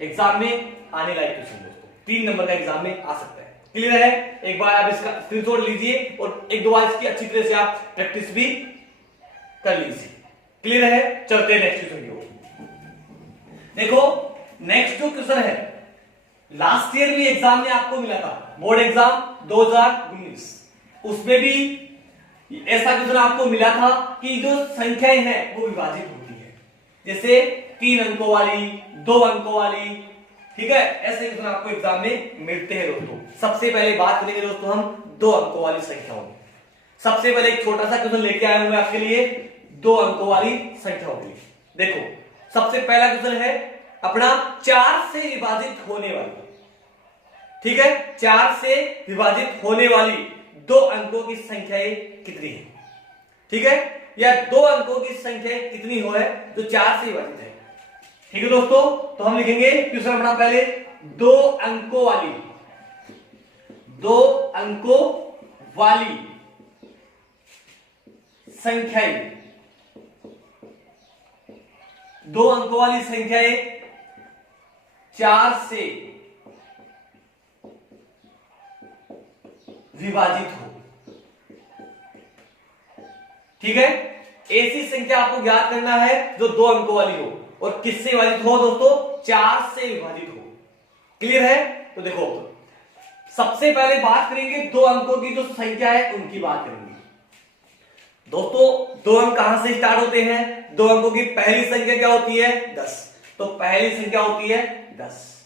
एग्जाम में आने लायक क्वेश्चन दोस्तों, 3 नंबर का एग्जाम में आ सकता है। क्लियर है? एक बार आप इसका स्क्रीनशॉट लीजिए और एक दो बार इसकी अच्छी तरह से आप प्रैक्टिस भी कर लीजिए। क्लियर है? चलते हैं नेक्स्ट क्वेश्चन की ओर। देखो नेक्स्ट जो क्वेश्चन है, लास्ट ईयर भी एग्जाम में आपको मिला था, बोर्ड एग्जाम 2019, उसमें भी ऐसा क्वेश्चन आपको मिला था कि जो संख्याएं हैं वो विभाजित होती है, जैसे 3 अंकों वाली, 2 अंकों वाली, ठीक है, ऐसे क्वेश्चन आपको एग्जाम में मिलते हैं दोस्तों। सबसे पहले बात करेंगे दोस्तों हम 2 अंकों वाली संख्याओं में। सबसे पहले एक छोटा सा क्वेश्चन लेके आया हूं मैं आपके लिए 2 अंकों वाली संख्याओं के लिए। देखो सबसे पहला क्वेश्चन है अपना 4 से विभाजित होने वाली, ठीक है, 4 से विभाजित होने वाली 2 अंकों की संख्याएं कितनी है, ठीक है, या 2 अंकों की संख्या कितनी हो है जो 4 से विभाजित है। ठीक है दोस्तों, तो हम लिखेंगे क्वेश्चन अपना पहले 2 अंकों वाली, 2 अंकों वाली संख्याएं, 2 अंकों वाली संख्याएं 4 से विभाजित हो, ठीक है। ऐसी संख्या आपको ज्ञात करना है जो 2 अंकों वाली हो और किससे विभाजित हो दोस्तों, 4 से विभाजित हो। क्लियर है? तो देखो सबसे पहले बात करेंगे 2 अंकों की जो संख्या है उनकी बात करेंगे दोस्तों। 2 अंक कहां से स्टार्ट होते हैं? 2 अंकों की पहली संख्या क्या होती है? 10। तो पहली संख्या होती है 10,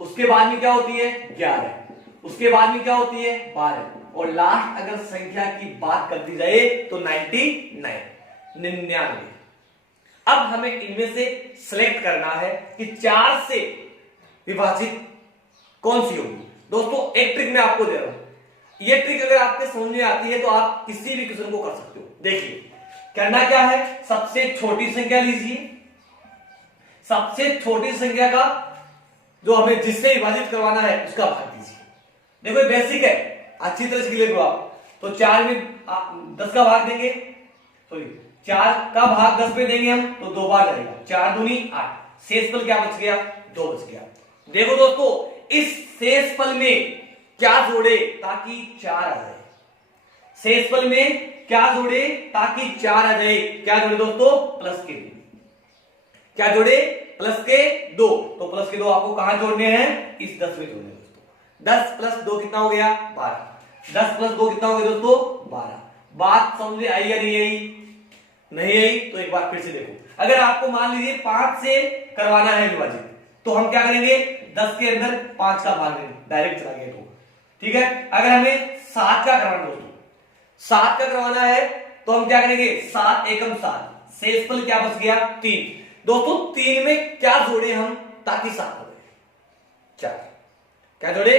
उसके बाद में क्या होती है? 11, उसके बाद में क्या होती है? 12, और लास्ट अगर संख्या की बात कर दी जाए तो 99। अब हमें इनमें से सिलेक्ट करना है कि 4 से विभाजित कौन सी होगी। दोस्तों एक ट्रिक मैं आपको दे रहा हूं, ये ट्रिक अगर आपके समझ में आती है तो आप किसी भी क्वेश्चन को कर सकते हो। देखिए करना क्या है, सबसे छोटी संख्या लीजिए, सबसे छोटी संख्या का जो हमें जिससे विभाजित करवाना है उसका भाग दीजिए। देखो बेसिक है, अच्छी तरह से क्लियर हो आप। तो 4 में 10 का भाग देंगे, सॉरी 4 का भाग 10 में देंगे हम तो 2 बार जाएगा, 4 दूनी 8, शेषफल क्या बच गया? 2 बच गया। देखो दोस्तों इस शेषफल में क्या जोड़े ताकि 4 आ जाए, शेषफल में क्या जोड़े ताकि 4 आ जाए? क्या जोड़े दोस्तों? प्लस के 2। क्या जोड़े? प्लस के 2। तो प्लस के 2 आपको कहां जोड़ने हैं? इस 10 में जोड़ने दोस्तों। 10 प्लस 2 कितना हो गया? 12। 10 प्लस 2 कितना हो गया दोस्तों? 12। बात समझ में आई या नहीं आई? नहीं आई तो एक बार फिर से देखो। अगर आपको मान लीजिए 5 से करवाना है विभाजित तो हम क्या करेंगे? 10 के अंदर 5 का भाग देंगे, डायरेक्ट चला गया तो, ठीक है। अगर हमें 7 का करवाना दोस्तों, 7 का करवाना है तो हम क्या करेंगे? 7 एकम 7, शेषफल क्या बच गया? 3। दोस्तों 3 में क्या जोड़े हम ताकि 7 हो जाए? 4। क्या जोड़े?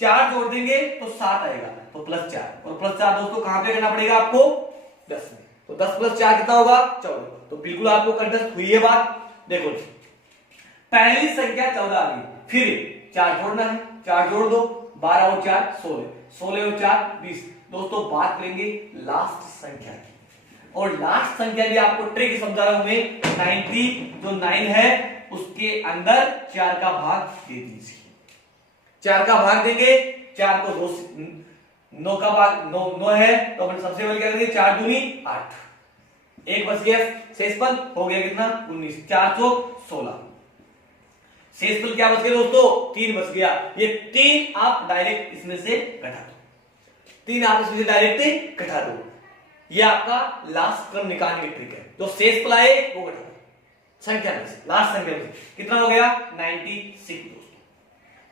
4 जोड़ देंगे तो 7 आएगा, तो प्लस 4, और प्लस 4 दोस्तों कहां पे करना पड़ेगा आपको? 10 में। तो 10 प्लस 4 कितना होगा? 14। तो बिल्कुल आपको कंठस्थ हुई है बात। देखो पहली संख्या 14 आ गई, फिर 4 जोड़ना है, 4 जोड़ दो, 12 और 4 16, 16 और 4 20। दोस्तों बात करेंगे लास्ट संख्या की, और लास्ट संख्या भी आपको ट्रिक समझा रहा हूं मैं। 90 जो 9 है उसके अंदर 4 का भाग दे दीजिए, 4 का भाग देंगे, 4 को 2 9 का भाग 9 है तो अपन सबसे पहले क्या करेंगे? 4 दूनी 8, 1 बच गया, शेषफल हो गया कितना? 19, 4 चौक 16, शेषफल क्या बच गया दोस्तों? 3 बच गया। ये 3 आप डायरेक्ट इसमें से घटा दो, 3 आप इसमें से डायरेक्ट घटा दो। ये आपका लास्ट क्रम निकालने की ट्रिक है। जो शेषफल आए वो घटा दो संख्या में से, लास्ट संख्या में से। कितना हो गया? 96 दोस्तों,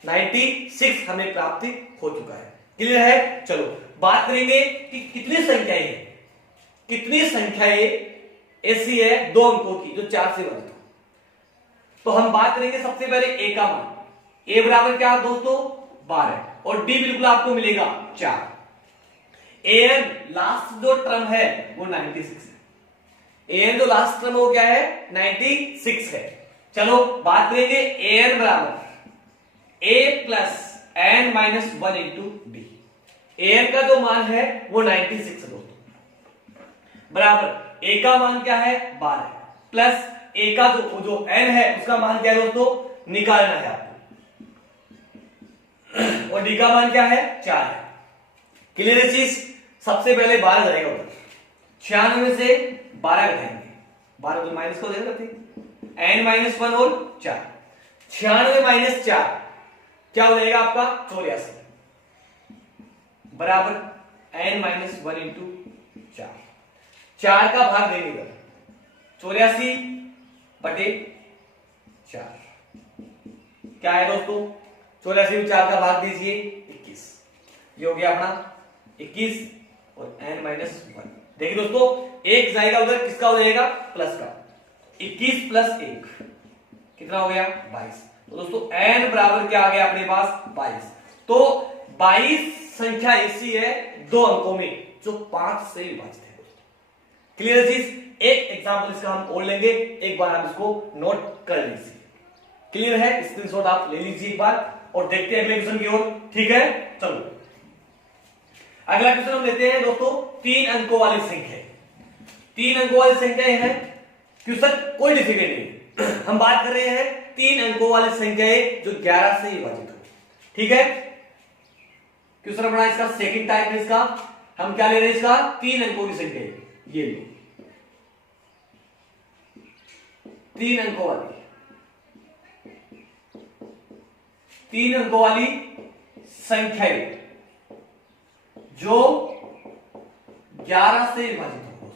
96 हमें प्राप्ति हो चुका है। क्लियर है? चलो बात करेंगे कि कितनी संख्याएं हैं, कितनी संख्याएं ऐसी है 2 अंकों की जो 4 से विभाजित हो। तो हम बात करेंगे सबसे पहले ए का मान। ए बराबर क्या दोस्तों? 12, और डी बिल्कुल आपको मिलेगा 4। एन लास्ट जो टर्म है वो 96 है, an जो लास्ट टर्म वो क्या है 96 है। चलो बात करेंगे an बराबर a plus n minus 1 into D. an का जो मान है वो 96 है दोस्तों, बराबर a का मान क्या है 12 प्लस a का जो n है उसका मान क्या है दोस्तों निकालना है आपको, और d का मान क्या है 4 है। क्लियर है चीज। सबसे पहले 12 जाएगा उधर, 96 में से 12 घटाएंगे, 12 तो माइनस को दे सकते n माइनस 1 और 4, 96 माइनस 4 क्या हो जाएगा आपका 84 बराबर n माइनस 1 इंटू 4 का भाग देंगे इधर 84 बटे 4 क्या है दोस्तों 84 में 4 का भाग दीजिए 21, ये हो गया अपना 21 और n माइनस 1। देखिए दोस्तों एक जाएगा उधर, किसका हो जाएगा प्लस का, 21 प्लस 1 कितना हो गया 22। तो दोस्तों n बराबर क्या आ गया अपने पास 22। तो 22 संख्या ऐसी है दो अंकों में जो 5 से विभाजित है दोस्तों। क्लियर चीज। एक एग्जांपल इसका हम और लेंगे, एक बार आप इसको नोट कर लीजिए। क्लियर है, स्क्रीनशॉट आप ले लीजिए एक बार और देखते हैं अगले क्वेश्चन की ओर। ठीक है चलो अगला क्वेश्चन हम लेते हैं दोस्तों 3 अंकों वाली संख्या। 3 अंकों वाली संख्या है क्वेश्चन कोई डिफिकल्ट नहीं, हम बात कर रहे हैं 3 अंकों वाली संख्या जो 11 से विभाजित हो। ठीक है क्वेश्चन अपना इसका सेकंड टाइप है, इसका हम क्या ले रहे हैं, इसका 3 अंकों की संख्या ये लो 3 अंकों वाली 3 अंकों वाली संख्या जो 11 से विभाजित हो।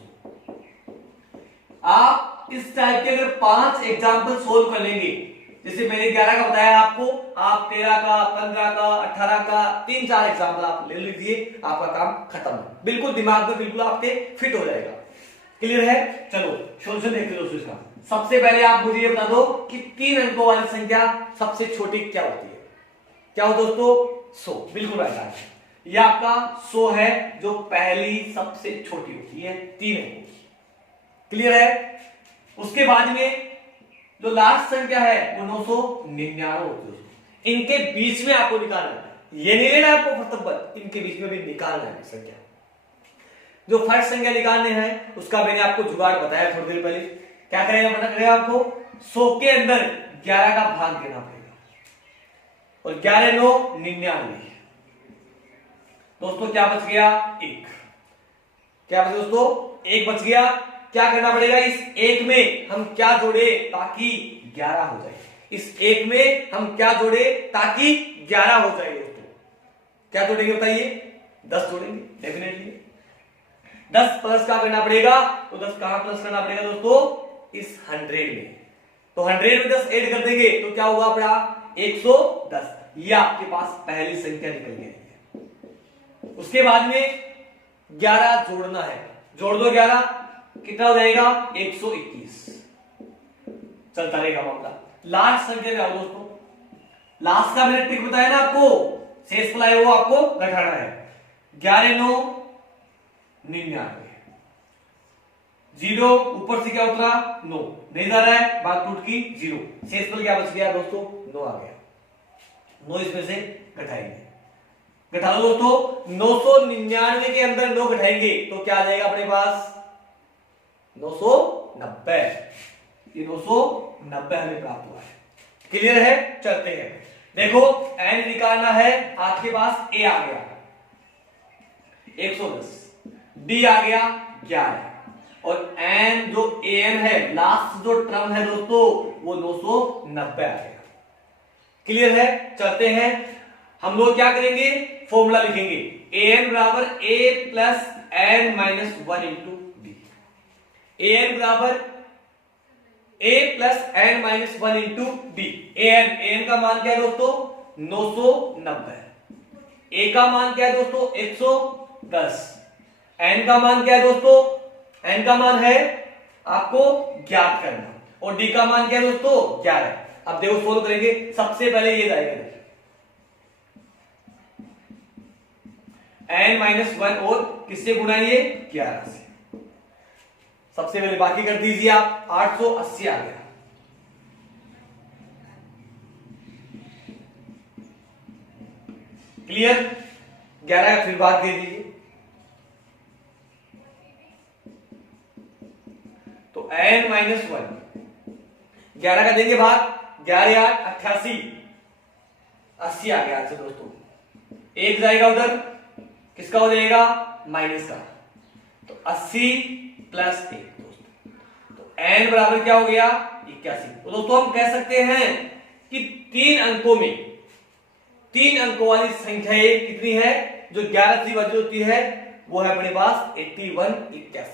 आप इस टाइप के अगर 5 एग्जाम्पल सोल्व कर लेंगे, जैसे मैंने 11 का बताया आपको, आप 13 का 15 का 18 का 3-4 एग्जाम्पल आप ले लीजिए, आपका काम खत्म है, बिल्कुल दिमाग में बिल्कुल आपके फिट हो जाएगा। क्लियर है। चलो सोल्यूशन देखते हैं दोस्तों इसका। सबसे पहले आप मुझे ये बता दो कि 3 अंकों वाली संख्या सबसे छोटी क्या होती है। क्या हो दोस्तों 100, बिल्कुल राइट आंसर। यह आपका 100 है जो पहली सबसे छोटी होती है 3 अंकों की। क्लियर है। उसके बाद में जो लास्ट संख्या है वो 999 होती है। इनके बीच में आपको निकालना है, ये नहीं लेना आपको फर्स्ट, इनके बीच में भी निकालना है संख्या। जो फर्स्ट संख्या निकालने हैं उसका मैंने आपको जुगाड़ बताया थोड़ी देर पहले। क्या करेगा पता करेगा आपको 100 के अंदर 11 का भाग देना पड़ेगा और 11 9 99 दोस्तों क्या बच गया 1। क्या बचा दोस्तों 1 बच गया। क्या करना पड़ेगा इस 1 में हम क्या जोड़े ताकि 11 हो जाए। इस 1 में हम क्या जोड़े ताकि 11 हो जाए दोस्तों। क्या जोड़ेंगे बताइए 10 जोड़ेंगे डेफिनेटली। 10 प्लस क्या करना पड़ेगा, तो 10 कहां प्लस करना पड़ेगा दोस्तों इस 100 में। तो 100 में 10 ऐड कर देंगे तो क्या होगा अपना 110। ये आपके पास पहली संख्या निकल गई है। उसके बाद में 11 जोड़ना है, जोड़ दो 11 कितना हो जाएगा 121। चलता रहेगा मामला। लास्ट संख्या में आओ दोस्तों। लास्ट का मैंने ट्रिक बताया ना आपको, शेष फल वो आपको घटाना है। 11 9 99 0 ऊपर से क्या उतरा 9 नहीं जा रहा है, बात टूट की 0। शेष फल क्या बच गया दोस्तों 9 आ गया। 9 इसमें से घटाएंगे, घटा लो दोस्तों। 999 के अंदर 9 घटाएंगे तो क्या आ जाएगा अपने पास 990। ये 990 हमें प्राप्त हुआ है। क्लियर है। चलते हैं देखो n निकालना है, आपके पास a आ गया 110, d आ गया 11 और n जो an है लास्ट जो टर्म है दोस्तों वो 990 आ गया। क्लियर है। चलते हैं हम लोग क्या करेंगे फॉर्मूला लिखेंगे an बराबर a plus n minus 1 into D. an बराबर a plus n minus 1 into D. an का मान क्या है दोस्तों 990, a का मान क्या है दोस्तों 110, n का मान क्या है दोस्तों, n का मान है आपको ज्ञात करना और d का मान क्या है दोस्तों 11। अब देखो सोल्व करेंगे। सबसे पहले ये जाएगा n माइनस 1 और किससे गुणा ये 11 से। सबसे पहले बाकी कर दीजिए आप, 880 आ गया। क्लियर? 11 का फिर भाग दे दीजिए, तो n माइनस 1, 11 का देंगे भाग, 11 8 88, 80 आ गया आंसर दोस्तों। एक जाएगा उधर, किसका हो जाएगा? माइनस का, तो 80 प्लस 1 दोस्तों, तो n बराबर क्या हो गया? 81। तो दोस्तों हम कह सकते हैं कि 3 अंकों में, 3 अंकों वाली संख्या कितनी है जो 11 से विभाजित होती है? वो है अपने पास 81, 81।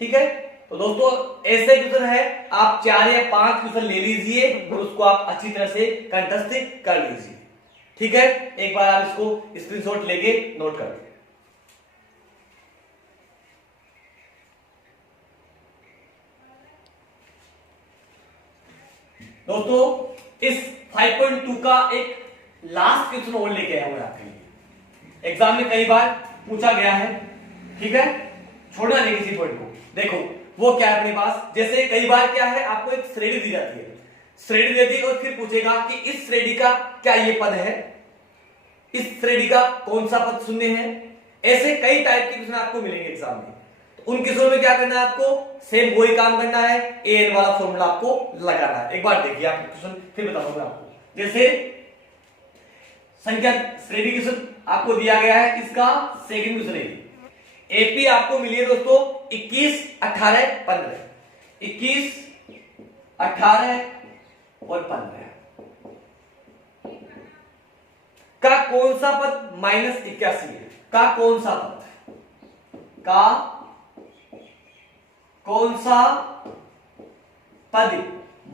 ठीक है, तो दोस्तों ऐसे क्वेश्चन है, आप 4 या 5 क्वेश्चन ले लीजिए और उसको आप अच्छी तरह से कंठस्थ कर लीजिए। ठीक है, एक बार आप इसको स्क्रीनशॉट लेके नोट कर लीजिए। दोस्तों इस 5.2 का एक लास्ट क्वेश्चन और लेके आया हूं आपके लिए, एग्जाम में कई बार पूछा गया है। ठीक है, छोड़ना नहीं किसी पॉइंट को। देखो वो क्या है अपने पास, जैसे कई बार क्या है, आपको एक श्रेणी दी जाती है, श्रेणी देती है और फिर पूछेगा कि इस श्रेणी का क्या ये पद है, इस श्रेणी का कौन सा पद शून्य है। ऐसे कई टाइप के क्वेश्चन आपको मिलेंगे एग्जाम में। तो उन क्वेश्चनों में क्या करना है आपको? सेम वही काम करना है, an वाला फॉर्मूला आपको लगाना है। एक बार देखिए आप क्वेश्चन, फिर बताऊंगा आपको। जैसे संख्या श्रेणी क्वेश्चन आपको दिया गया है, इसका सेकंड क्वेश्चन है। एपी आपको मिली है दोस्तों 21, 18, 15, 21, 18 और 15 का कौन सा पद -81 है? का कौन सा पद, का कौन सा पद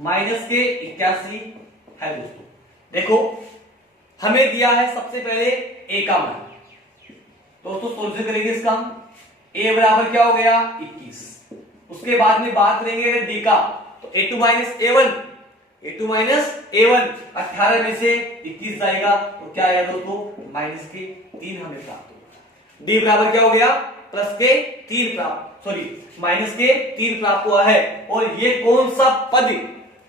-81 है दोस्तों? देखो हमें दिया है सबसे पहले ए का मान, दोस्तों सोल्यूशन करेंगे इसका। ए बराबर क्या हो गया? 21। उसके बाद में बात करेंगे डी का, तो a2 - a1, a2 - a1, 18 में से 21 जाएगा तो क्या आएगा दोस्तों? माइनस के 3 हमें प्राप्त होगा। डी बराबर क्या हो गया? प्लस के 3 प्राप्त, सॉरी माइनस के 3 प्राप्त हुआ है। और ये कौन सा पद,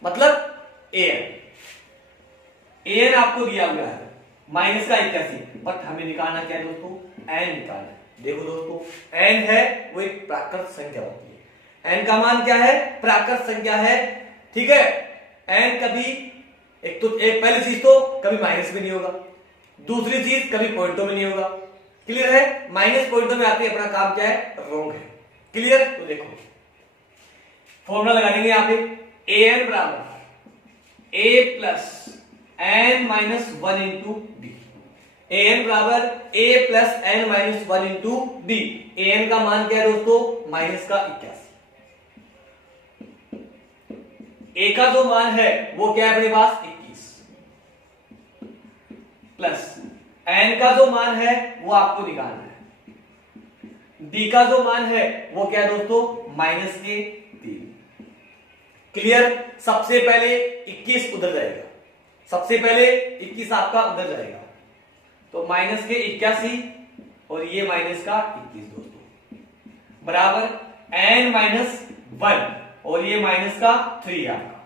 मतलब an आपको दिया हुआ है माइनस का 81, बट हमें निकालना क्या है दोस्तों? n निकालना है। देखो दोस्तों n है वो एक प्राकृत संख्या होती है। n का मान क्या है? प्राकृत संख्या है। ठीक है, n कभी एक पहली चीज तो कभी माइनस में नहीं होगा, दूसरी चीज कभी पॉइंटों में नहीं होगा। क्लियर है? माइनस पॉइंटों में आते अपना काम क्या है? रोंग है। क्लियर? तो देखो फॉर्मूला लगा देंगे यहां पे, an बराबर a plus n minus 1 into D. an बराबर a plus n minus 1 into D. an का मान क्या है दोस्तों? माइनस का 81। a का जो मान है वो क्या है अपने पास? 21 प्लस n का जो मान है वो आपको निकालना है। d का जो मान है वो क्या है दोस्तों? माइनस के 3। क्लियर? सबसे पहले 21 उधर जाएगा, सबसे पहले 21 आपका उधर जाएगा, तो माइनस के 81 और ये माइनस का 21 दोस्तों बराबर n माइनस 1 और ये माइनस का 3 आपका।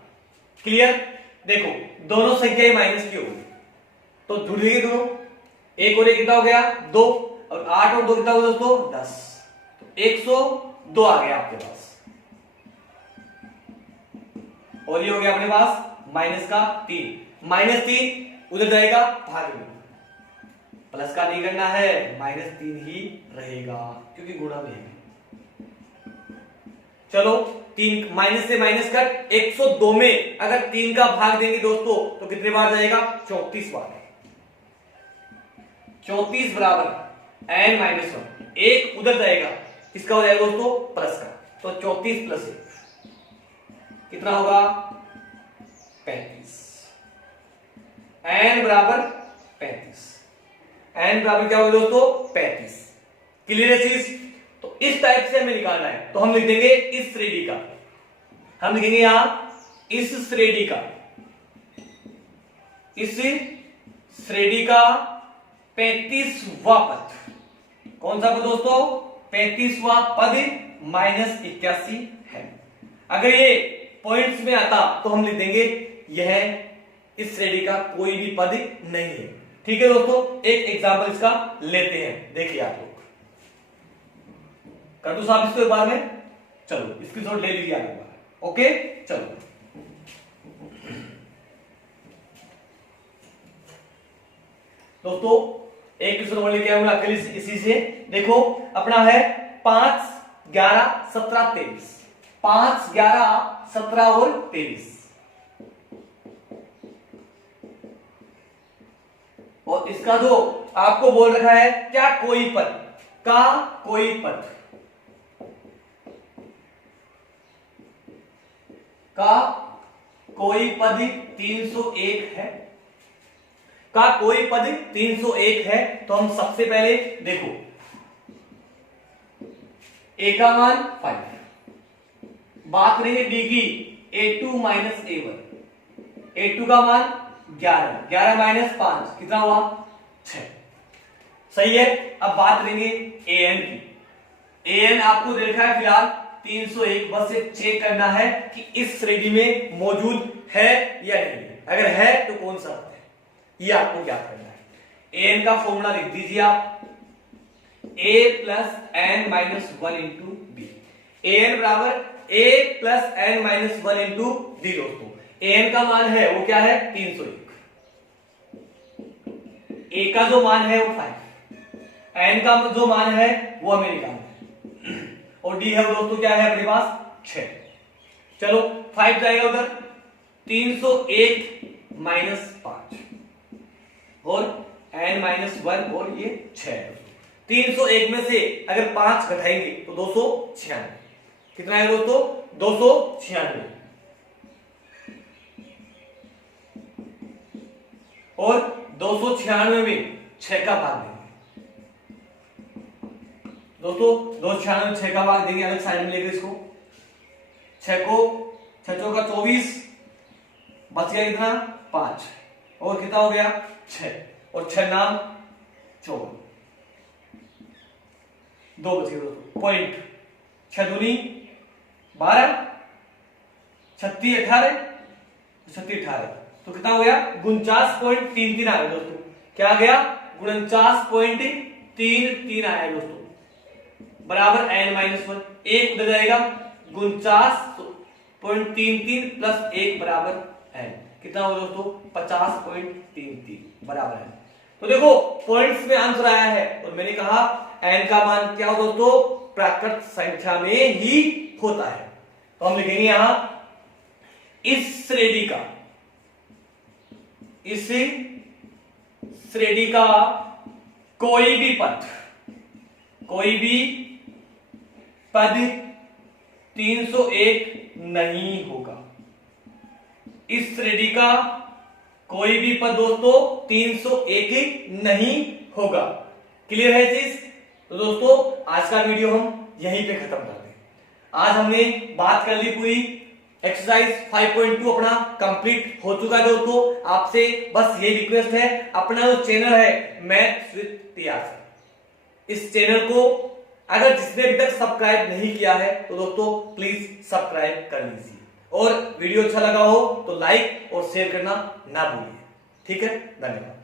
क्लियर? देखो दोनों संख्याएं माइनस की होगी तो जुड़ गई दोनों, एक और एक कितना हो गया? 2, और 8 और 2 कितना हुआ दोस्तों? 10, तो 102 आ गया आपके पास। और ये हो गया अपने पास माइनस का 3, माइनस 3 उधर जाएगा भाग में, प्लस का नहीं करना है, -3 ही रहेगा क्योंकि गुणा में है। चलो 3 माइनस से माइनस कट, 102 में अगर 3 का भाग देंगे दोस्तों तो कितने बार जाएगा? 34 बार। 34 बराबर n माइनस 1, एक उधर जाएगा, किसका हो जाएगा दोस्तों? प्लस का, तो 34 प्लस 1 कितना होगा? 35। n बराबर 35, n बराबर क्या होगा दोस्तों? 35। क्लियर है चीज? तो इस टाइप से हमें निकालना है, तो हम लिख देंगे इस श्रेणी का, हम लिखेंगे यहां इस श्रेणी का, इस श्रेणी का 35वां पद। कौन सा पद दोस्तों? 35वां पद -81 अगर ये पॉइंट्स में आता तो हम लिख देंगे यह इस श्रेणी का कोई भी पद नहीं है। ठीक है दोस्तों, एक एग्जाम्पल इसका लेते हैं, देखिए आप लोग कर दो साहब इसको एक बार में। चलो इसकी शॉट ले लीजिए आप एक बार। ओके चलो दोस्तों एक क्वेश्चन लेके आऊंगा आपके लिए इसी से। देखो अपना है 5, 11, 17, 23। 5, 11, 17 और 23। और इसका जो आपको बोल रखा है क्या, कोई पद का कोई पद का कोई पद 301 है, का कोई पद 301 है। तो हम सबसे पहले देखो ए का मान 5, बात रही बी की A2 माइनस A1। A2 का मान 11, 11 माइनस 5 कितना हुआ 6। सही है। अब बात करेंगे AN की। AN आपको देखा है फिलहाल 301, बस से चेक करना है कि इस श्रेणी में मौजूद है या नहीं। अगर है तो कौन सा है ये आपको ज्ञात करना है। AN का फॉर्मूला लिख दीजिए आप, A plus N minus 1 into B. AN बराबर A plus N minus 1 into D. दोस्तों AN का मान है वो क्या है 301, A का जो मान है वो 5, N का जो मान है वो हमें निकालना है, और D है वो दोस्तों क्या है अपने पास 6। चलो 5 जाएगा उधर, 301 माइनस 5 और n माइनस 1 और ये 6। 301 में से अगर 5 घटाएंगे तो 296। कितना है दोस्तों 296, और 296 में 6 का भाग देंगे दोस्तों। 296 में 6 का भाग देंगे, अलग साइड में लेकर इसको 6 को 6 चौका 24, बच गया कितना 5, और कितना हो गया 6, और 6 नाम 14, 2 बच गए दोस्तों पॉइंट। 6 दूनी 12, 36 18, 36 18, तो कितना हो गया 49.33 आ गया दोस्तों। क्या आ गया 49.33 आया दोस्तों, बराबर n माइनस 1। एक उधर जाएगा 49.33 प्लस 1 बराबर n, कितना होगा दोस्तों 50.33 बराबर है। तो देखो पॉइंट्स में आंसर आया है, और मैंने कहा n का मान क्या हो दोस्तों प्राकृत संख्या में ही होता है। तो हम लिखेंगे यहां इस श्रेणी का कोई भी पद 301 नहीं होगा। इस श्रेणी का कोई भी पद दोस्तों 301 नहीं होगा। क्लियर है चीज? तो दोस्तों आज का वीडियो हम यहीं पे खत्म करते हैं। आज हमने बात कर ली पूरी, एक्सरसाइज 5.2 अपना कंप्लीट हो चुका है दोस्तों। आपसे बस ये रिक्वेस्ट है, अपना जो चैनल है मैथ्स विद टीआर, इस चैनल को अगर जिसने अभी तक सब्सक्राइब नहीं किया है तो दोस्तों प्लीज सब्सक्राइब कर लीजिए, और वीडियो अच्छा लगा हो तो लाइक और शेयर करना ना भूलिए। ठीक है, धन्यवाद।